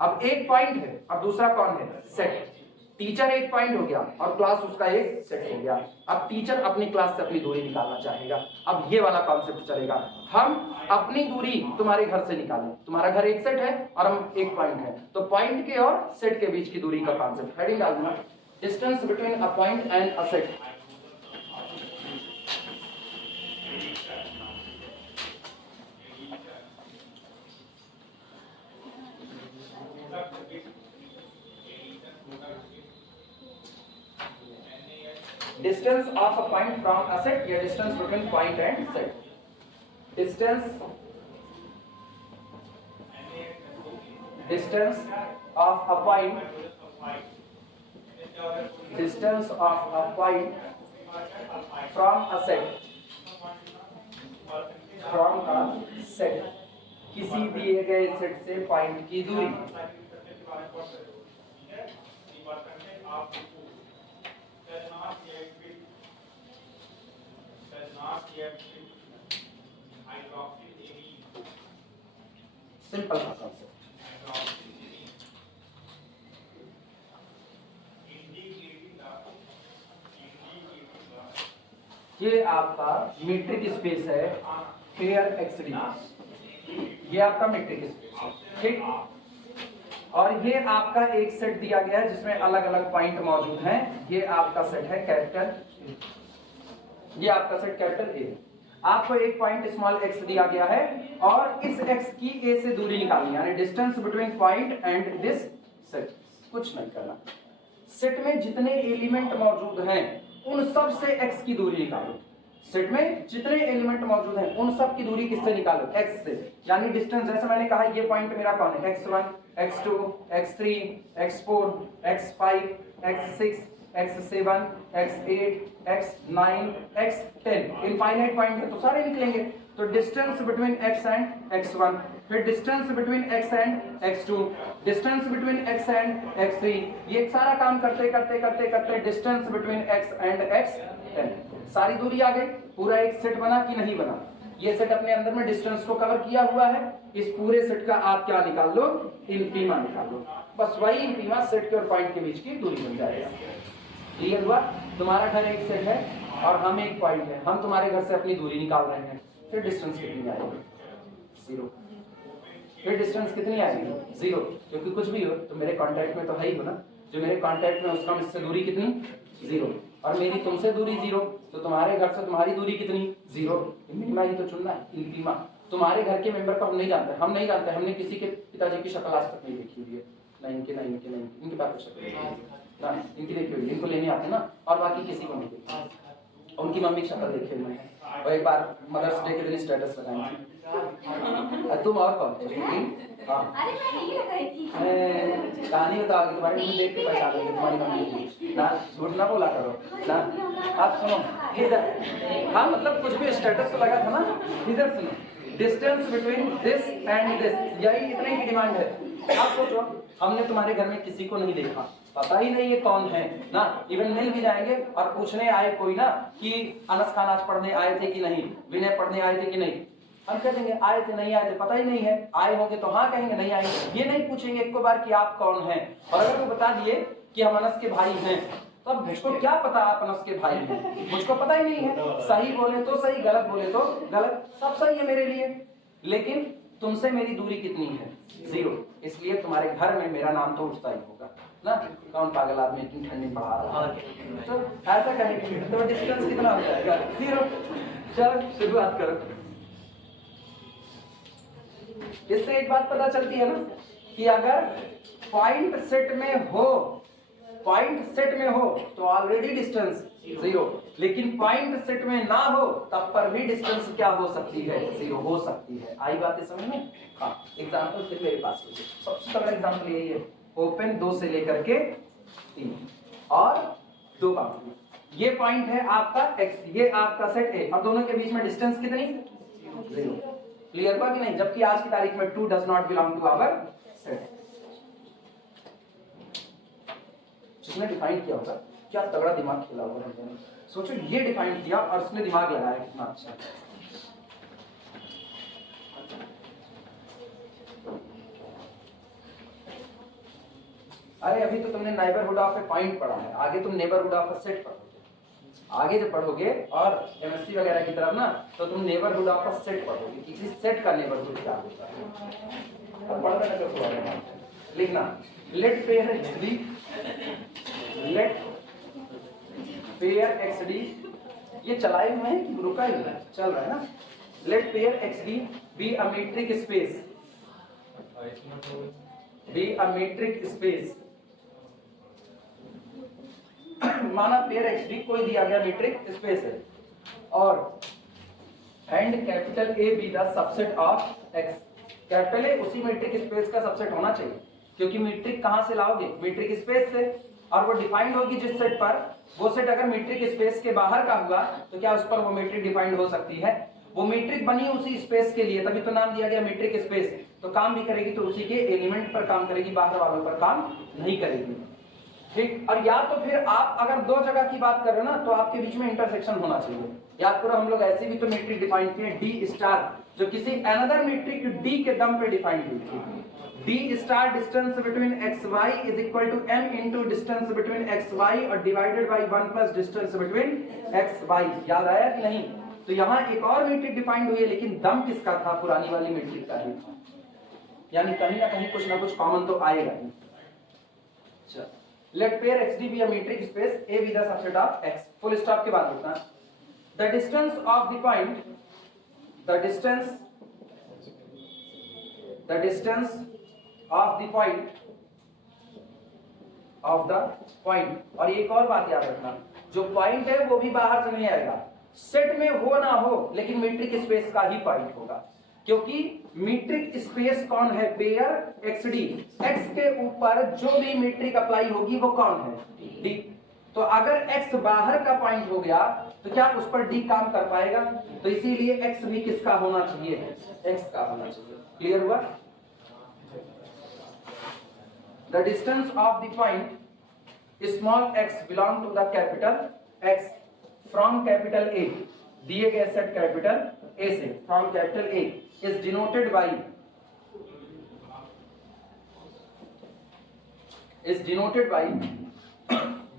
अब एक पॉइंट है और दूसरा कौन है? सेट। टीचर एक पॉइंट हो गया और क्लास उसका एक सेट हो गया। अब टीचर अपनी क्लास से अपनी दूरी निकालना चाहेगा। अब ये वाला कॉन्सेप्ट चलेगा, हम अपनी दूरी तुम्हारे घर से निकालें। तुम्हारा घर एक सेट है और हम एक पॉइंट है, तो पॉइंट के और सेट के बीच की दूरी का कॉन्सेप्ट हेडिंग डाल दूंगा, distance between a point and a set. Distance of a point from a set, या distance between point and set. Distance of a point, distance of a point from a set, from a set, किसी दिए गए set से point की दूरी। Simple सा concept. ये आपका मीट्रिक स्पेस है, हेयर एक्सडी, ये आपका मीट्रिक स्पेस है, ठीक। और ये आपका एक सेट दिया गया है जिसमें अलग अलग पॉइंट मौजूद हैं। ये आपका सेट है कैपिटल, ये आपका सेट कैपिटल ए। आपको एक पॉइंट स्मॉल एक्स दिया गया है और इस एक्स की ए से दूरी निकालनी है, यानी distance between point and this set. कुछ नहीं करना, सेट में जितने एलिमेंट मौजूद हैं उन सब से एक्स की दूरी निकालो। सेट में जितने एलिमेंट मौजूद हैं उन सब की दूरी किससे निकालो? एक्स से। यानी डिस्टेंस, जैसे मैंने कहा ये पॉइंट मेरा कौन है? x1, x2, x3, x4, x5, x6, x7, x8, x9, x10, infinite point है तो सारे निकलेंगे। तो distance between x and x1, फिर distance between x and x2, distance between x and x3, ये सारा काम करते करते करते करते distance between x and x10, सारी दूरी आ गई। पूरा एक सेट बना कि नहीं बना? ये सेट अपने अंदर में डिस्टेंस को कवर किया हुआ है। इस पूरे सेट का आप क्या निकाल लो? इंफीमा निकाल लो। बस वही इंफीमा सेट के और पॉइंट के बीच की दूरी बन जाएगा। क्लियर हुआ? तुम्हारा घर एक सेट है और हम एक पॉइंट है, हम तुम्हारे घर से अपनी दूरी निकाल रहे हैं, फिर डिस्टेंस कितनी आएगी? 0। फिर डिस्टेंस कितनी आएगी? 0, क्योंकि कुछ भी हो तो मेरे कांटेक्ट में तो है ही हो ना। जो मेरे कांटेक्ट में उसका मुझसे दूरी कितनी? 0, और मेरी तुमसे दूरी 0, तो तुम्हारे घर से तुम्हारी दूरी कितनी? 0। मिनिमा ही तो चुनना है, इंफीमा। तुम्हारे घर के मेंबर को हम नहीं जानते, हमने किसी के पिताजी की शक्ल आज तक नहीं देखी हुई है, ना इनके, ना इनके, ना इनके पास शक्ल ना इनकी देखी हुई, इनको लेने आते ना, और बाकी किसी को नहीं देखते। उनकी मम्मी की शक्ल देखे हुए हैं, और एक बार मदर्स डे के दिन स्टेटस लगाई थी। तुम और कौन? अरे मैं नहीं लगाई थी। कहानी बताओगे, तुम्हारी मम्मी देख के पहचान लेंगे तुम्हारी मम्मी ना, झूठ ना बोला करो ना। आप सुनो इधर, हाँ मतलब कुछ भी स्टेटस तो लगा था ना, इधर सुनो, distance between this and this, यही इतने की डिमांड है। आप सोचो, हमने तुम्हारे घर में किसी को नहीं देखा, पता ही नहीं ये कौन है ना। इवन मिल भी जाएंगे और पूछने आए कोई ना कि अनस खान आज पढ़ने आए थे कि नहीं, विनय पढ़ने आए थे कि नहीं, हम कह देंगे आए थे नहीं आए थे पता ही नहीं है, आए होंगे तो हाँ कहेंगे, नहीं आएंगे ये नहीं पूछेंगे एक बार कि आप कौन हैं। और अगर वो बता दिए कि हम अनस के भाई हैं तो अब मुझको क्या पता आप अनस के भाई हैं, मुझको पता ही नहीं है। सही बोले तो सही, गलत बोले तो गलत, सब सही है मेरे लिए, लेकिन तुमसे मेरी दूरी कितनी है, 0। इसलिए तुम्हारे घर में मेरा नाम तो उठता ही होगा ना। कौन पागल आदमी इतनी ठंडी पढ़ा रहा है, तो ऐसा कहेंगे तो डिस्टेंस कितना हो जाएगा, 0। चलो शुरुआत करो। इससे एक बात पता चलती है ना कि अगर पॉइंट सेट में हो, पॉइंट सेट में हो तो ऑलरेडी डिस्टेंस 0, लेकिन पॉइंट सेट में ना हो तब पर भी डिस्टेंस क्या हो सकती है, 0 हो सकती है। आई बातें समझ में? हाँ, एग्जांपल फिर मेरे पास सबसे बड़ा एग्जांपल यही है, ओपन 2 से लेकर के 3 और 2 बाउंड्री। ये पॉइंट है आपका x, ये आपका सेट A और दोनों के बीच में डिस्टेंस कितनी, 0। क्लियर हुआ कि नहीं? जबकि आज की तारीख में 2 does not belong to our set. जिसने डिफाइन किया होगा क्या तगड़ा दिमाग खेला होगा हमने। सोचो ये डिफाइन किया और उसने दिमाग लगाया कितना अच्छा। अरे अभी तो तुमने नेबरहुड ऑफ ए पॉइंट पढ़ा है, आगे तुम नेबरहुड ऑफ ए सेट पढ़ोगे। आगे जब पढ़ोगे और एमएससी वगैरह की तरफ ना तो तुम नेबरहुड ऑफ ए सेट पढ़ोगे, किसी सेट का नेबरहुड क्या होता है। अब पढ़ रहे हो लिखना, let pair XD, let pair XD, ये चलाए हुए हैं कि रुका ही है, चल रहा है ना। Let pair XD be a metric space, be a metric space. माना पेयर एक्सडी कोई दिया गया मीट्रिक स्पेस है और and capital A be the subset of X. Capital A उसी मीट्रिक स्पेस का सबसेट होना चाहिए, क्योंकि मीट्रिक कहां से लाओगे, मीट्रिक स्पेस से, और वो डिफाइंड होगी जिस सेट पर, वो सेट अगर मीट्रिक स्पेस के बाहर का हुआ तो क्या उस पर वो मीट्रिक डिफाइंड हो सकती है। वो मीट्रिक बनी उसी स्पेस के लिए, तभी तो नाम दिया गया मीट्रिक स्पेस। तो काम भी करेगी तो उसी के एलिमेंट पर काम करेगी, बाहर वालों पर काम नहीं करेगी। ठीक, और या तो फिर आप अगर 2 जगह की बात कर रहे हो ना तो आपके बीच में इंटरसेक्शन होना चाहिए। याद करो हम लोग ऐसे भी तो मीट्रिक डिफाइन किए डी स्टार, जो किसी अनदर मीट्रिक डी के दम पे डिफाइंड हुई थी। D star distance between x y is equal to M into distance between x y और divided by 1 plus distance between x y. याद आया कि नहीं? तो यहाँ एक और मीट्रिक डिफाइंड हुई है, लेकिन दम किसका था, पुरानी वाली मीट्रिक का ही था। यानी कहीं ना कुछ कॉमन तो आएगा ही। चलो, let pair XD be a metric space A be the subset of X। Full stop के बाद लिखना, the distance of the point, the distance of the point, और एक और बात याद रखना, जो पॉइंट है वो भी बाहर से नहीं आएगा, सेट में हो ना हो लेकिन मीट्रिक स्पेस का ही पॉइंट होगा, क्योंकि मीट्रिक स्पेस कौन है, पेयर XD, X के ऊपर जो भी मीट्रिक अप्लाई होगी वो कौन है, D। तो अगर X बाहर का पॉइंट हो गया तो क्या उस पर D काम कर पाएगा, तो इसीलिए X भी किसका होना चाहिए, X का होना चाहिए। क्लियर हुआ? The distance of the point small x belong to the capital X from capital A, दिए गए सेट कैपिटल A से, from capital A is denoted by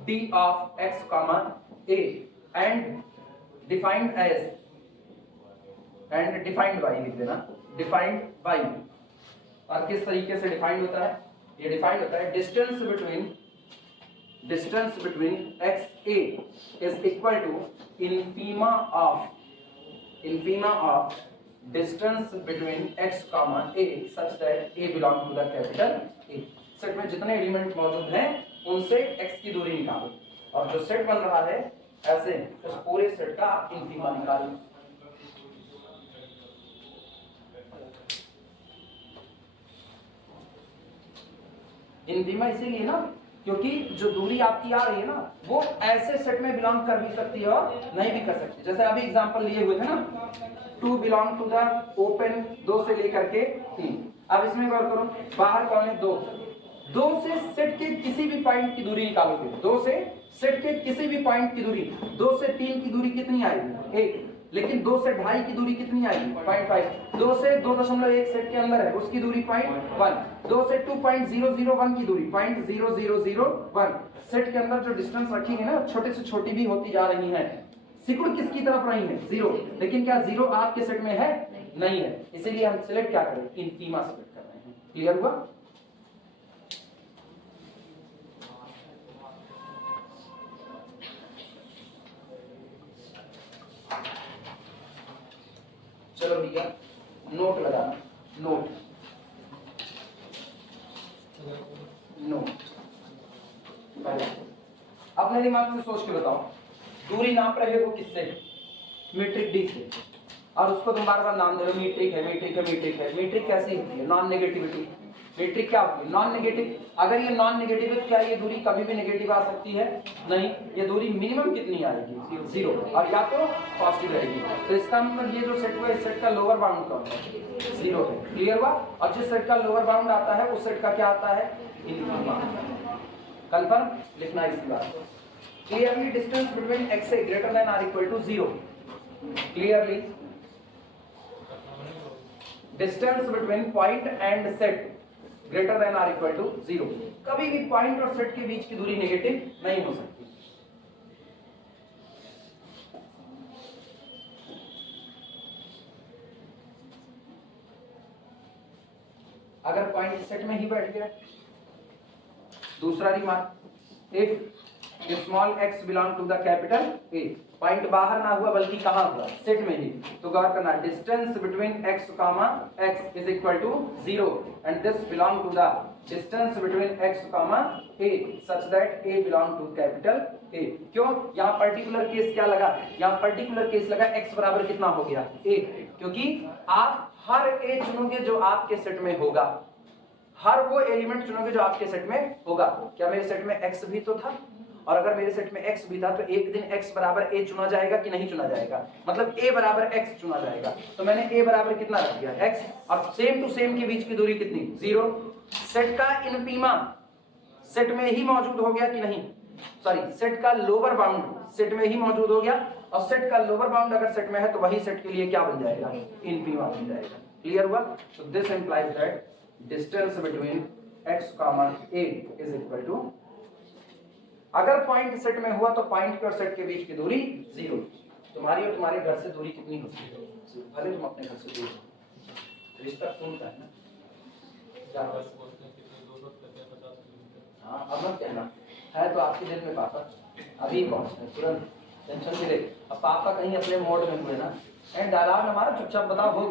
D of X comma A and defined by लिख देना, defined by। और किस तरीके से defined होता है, ये डिफाइंड होता है distance between x A is equal to infima of distance between x comma A such that A belong to the capital A. Set में जितने एलिमेंट मौजूद हैं उनसे एक्स की दूरी निकालो, और जो सेट बन रहा है ऐसे उस पूरे सेट का इनफीमा निकालो। इनफीमा इसीलिए ना क्योंकि जो दूरी आपकी आ रही है ना वो ऐसे सेट में बिलोंग कर भी सकती है और नहीं भी कर सकती। जैसे अभी एग्जांपल लिए हुए थे ना, 2 बिलोंग टू द ओपन 2 से लेकर के 3। अब इसमें गौर करो, बाहर कौन है 2, दो से सेट के किसी भी पॉइंट की दूरी निकालोगे, दो से सेट के किसी भी पॉइंट की दूरी, 2 से 3 की दूरी कितनी आएगी 1, लेकिन 2 से 2.5 की दूरी कितनी आएगी 0.5, 2 से 2.1 सेट के अंदर है उसकी दूरी 0.1, 2 से 2.001 की दूरी 0.0001, सेट के अंदर जो डिस्टेंस रखी है ना छोटे से छोटी भी होती जा रही है। सिकुड़ किसकी तरफ रही है 0, लेकिन क्या 0 आपके सेट में है नहीं है, इसीलिए हम सिलेक्ट क्या करें इनफीमा सिलेक्ट कर रहे हैं। क्लियर हुआ? चलो भैया नोट लगाना, नोट अपने दिमाग से सोच के बताओ, दूरी नाप रहे हो किससे? मीट्रिक डी से, और उसको तुम बार बार नाम दे रहे हो मीट्रिक है, मीट्रिक है, मीट्रिक है। मीट्रिक कैसी होती है? Non negativity. मीट्रिक क्या होती है? Non negative. अगर ये नॉन नेगेटिव है क्या ये दूरी कभी भी नेगेटिव आ सकती है? नहीं, ये दूरी मिनिमम कितनी आएगी 0, और या तो पॉजिटिव रहेगी। तो इसका मतलब ये जो सेट हुआ इस सेट का लोअर बाउंड कौन है 0 है। क्लियर हुआ? और जिस सेट का लोअर बाउंड आता है उस सेट का क्या आता है इनफीमा। कंफर्म लिखना है इसकी बात। क्लियरली डिस्टेंस बिटवीन x से ग्रेटर देन और equal to 0। Clearly distance between point and set greater than और इक्वल टू 0। कभी भी पॉइंट और सेट के बीच की दूरी नेगेटिव नहीं हो सकती। अगर पॉइंट सेट में ही बैठ गया। दूसरा remark, if small x belong to the capital A, point बाहर ना हुआ बल्कि कहां हुआ सेट में ही, तो गौर करना distance between x comma x is equal to 0 and this belong to the distance between x comma A such that A belong to capital A। क्यों? यहाँ पर्टिकुलर केस क्या लगा? यहाँ पर्टिकुलर केस लगा x बराबर कितना हो गया A, क्योंकि आप हर A चुनोगे जो आपके सेट में होगा, हर वो एलिमेंट चुनोगे जो आपके सेट में होगा। क्या मेरे सेट में x भी तो था? और अगर मेरे सेट में x भी था तो एक दिन x बराबर a चुना जाएगा कि नहीं चुना जाएगा? मतलब a बराबर x चुना जाएगा। तो मैंने a बराबर कितना रख दिया x, और सेम टू सेम के बीच की दूरी कितनी 0। सेट का इनफीमा सेट में ही मौजूद हो गया कि नहीं? सॉरी, सेट का लोअर बाउंड सेट में ही मौजूद हो गया, और सेट का लोअर बाउंड अगर सेट में है तो वही सेट के लिए क्या बन जाएगा इनफीमा बन जाएगा। क्लियर हुआ? तो this implies that distance between x comma a is equal to, अगर पॉइंट सेट में हुआ तो पॉइंट के और सेट के बीच की दूरी 0। तुम्हारी और तुम्हारे घर से दूरी कितनी होती है? भले तुम अपने घर से दूर हो, रिश्ता खून का है ना। हाँ, अब मत कहना है तो आपके दिल में पापा अभी पहुंचना तुरंत, टेंशन भी ले। अब पापा कहीं अपने मोड में हुए ना एंड डायलॉग हमारा चुपचाप बताओ हो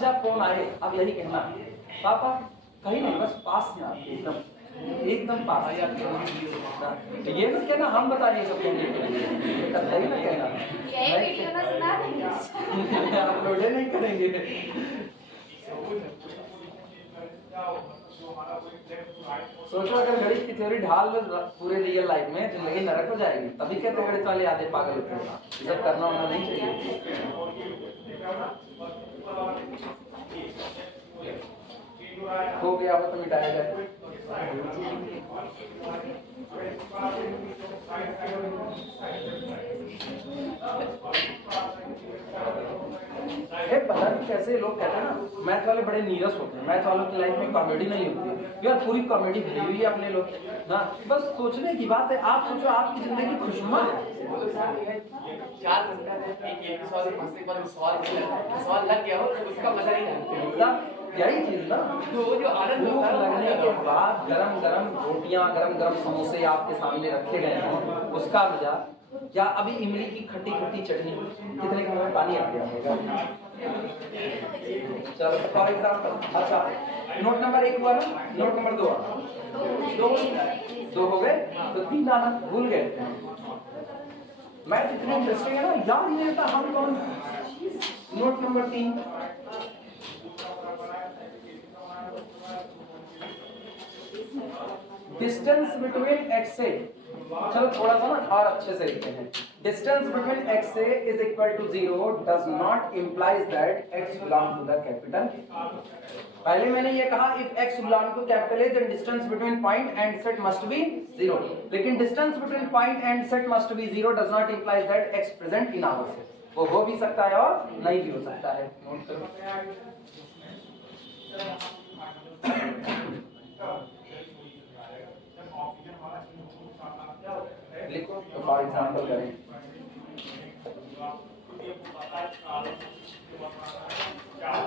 जब फोन आए अब यही कहना पापा कहीं नहीं, बस पास में आप एकदम एकदम पास। ये मत कहना हम बता रहे सब कहने के लिए, कतई ना कहना अपलोड नहीं करेंगे। सोचो अगर गणित की थ्योरी ढाल पूरे रियल लाइफ में जिंदगी नरक हो जाएगी, तभी कहते गणित वाले आधे पागल होते हैं। ये सब करना होना नहीं चाहिए। हो गया हो तो मिटाया जाए। पता नहीं कैसे लोग कहते हैं ना मैथ वाले बड़े नीरस होते हैं, मैथ वालों की लाइफ में कॉमेडी नहीं होती यार, पूरी कॉमेडी भरी हुई है अपने लोग ना। बस सोचने की बात है, आप सोचो आपकी जिंदगी खुशनुमा है। 4 घंटा एक सवाल पूछने के बाद सवाल लग गया हो तो उसका मजा ही नहीं। यही चीज ना, तो जो आनंद भूख लगने के बाद गरम गरम रोटियां गरम गरम समोसे आपके सामने रखे गए हैं उसका मजा, या अभी इमली की खट्टी खट्टी चटनी, कितने के मुंह में पानी आ गया होगा। चलो फॉर एग्जाम्पल, अच्छा नोट नंबर 1 हुआ ना, नोट नंबर 2 दो हो गए तो 3 आना भूल गए। मैथ इतने इंटरेस्टिंग है ना, याद नहीं रहता हम कौन। Note number 3, distance between x से चलो थोड़ा सा ना और अच्छे से लिखते हैं। डिस्टेंस बिटवीन x से is equal to 0 does not implies that x belong to the capital. पहले मैंने ये कहा if x belong to capital A then distance between point and set must be 0, लेकिन distance between point and set must be 0 does not implies that x present in our set. वो हो भी सकता है और नहीं भी हो सकता है। नोट करो। लिखो तो फॉर एग्जांपल करें।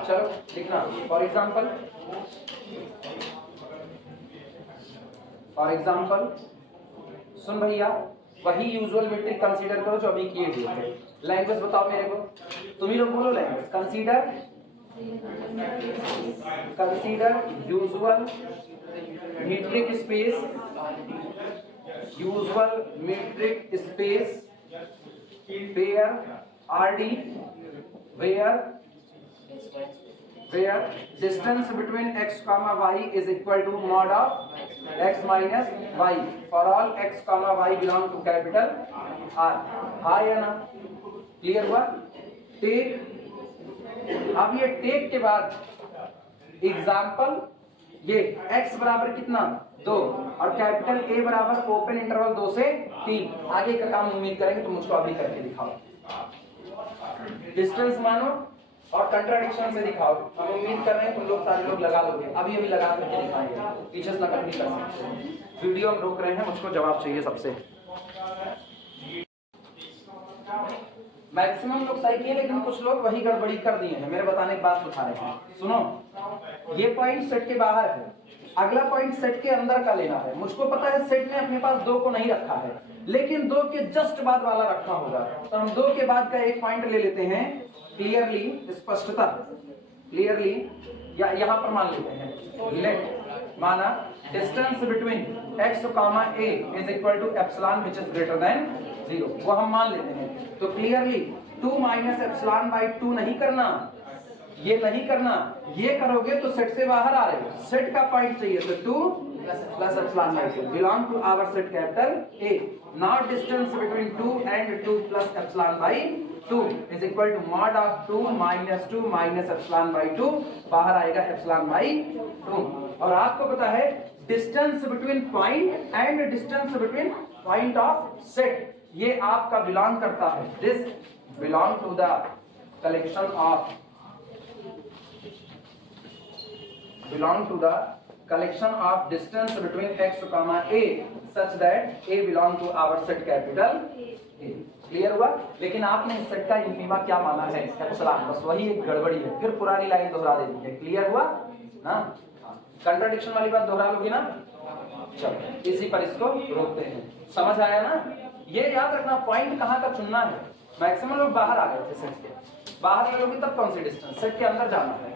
चलो लिखना फॉर एग्जांपल सुन भैया, वही यूजुअल मीट्रिक कंसीडर करो जो अभी किए हुए थे। लैंग्वेज बताओ मेरे को, तुम ही लोग बोलो language. Consider usual metric space, usual metric space where RD where distance between x comma y is equal to mod of x minus y for all x comma y belong to capital R। हाँ या ना? Clear हुआ? Take. अब ये take के बाद example, ये x बराबर कितना 2 और कैपिटल A बराबर ओपन इंटरवल 2 से 3। आगे का काम उम्मीद करेंगे तो मुझको अभी करके दिखाओ। डिस्टेंस मानो और कंट्राडिक्शन से दिखाओ। हम उम्मीद कर रहे हैं तुम लोग सारे लोग लगा लोगे। अभी अभी लगा करके दिखाएंगे, टीचर्स नकल नहीं कर सकते। वीडियो हम रोक रहे हैं, मुझको जवाब चाहिए सबसे। मैक्सिमम लोग सही किए, लेकिन कुछ लोग वही गड़बड़ी कर दिए हैं। मेरे बताने की बात उठा रहे हैं। सुनो, ये पॉइंट सेट के बाहर है, अगला पॉइंट सेट के अंदर का लेना है। मुझको पता है सेट ने अपने पास 2 को नहीं रखा है, लेकिन 2 के जस्ट बाद वाला रखा होगा, तो हम 2 के बाद का एक पॉइंट ले लेते हैं। क्लियरली, स्पष्टता क्लियरली, या यहाँ पर मान लेते हैं लेट माना distance between x comma a is equal to epsilon which is greater than 0, वो हम मान लेते हैं। तो क्लियरली 2 माइनस एप्सिलॉन बाय 2 नहीं करना, ये नहीं करना। ये करोगे तो सेट से बाहर आ रहे हो। सेट का पॉइंट चाहिए तो 2 plus epsilon by 2 belong to our set capital A। Now distance between 2 and 2 plus epsilon by 2 is equal to mod of 2 minus epsilon by 2, बाहर आएगा एप्सिलॉन बाय 2। और आपको पता है distance between point and distance between point of set, ये आपका belong करता है, this belong to the collection of distance between x comma a such that a belong to our set capital A। Clear हुआ? लेकिन आपने इस set का इंफीमा क्या माना है? एप्सिलॉन। बस वही एक गड़बड़ी है, फिर पुरानी लाइन दोहरा देनी है। क्लियर हुआ ना? कंट्राडिक्शन वाली बात दोहरा लोगी ना? चलो इसी पर इसको रोकते हैं। समझ आया ना? ये याद रखना पॉइंट कहाँ का चुनना है। मैक्सिमम लोग बाहर आ गए थे सेट के, बाहर ले लोगे तब कौन सी डिस्टेंस, सेट के अंदर जाना है।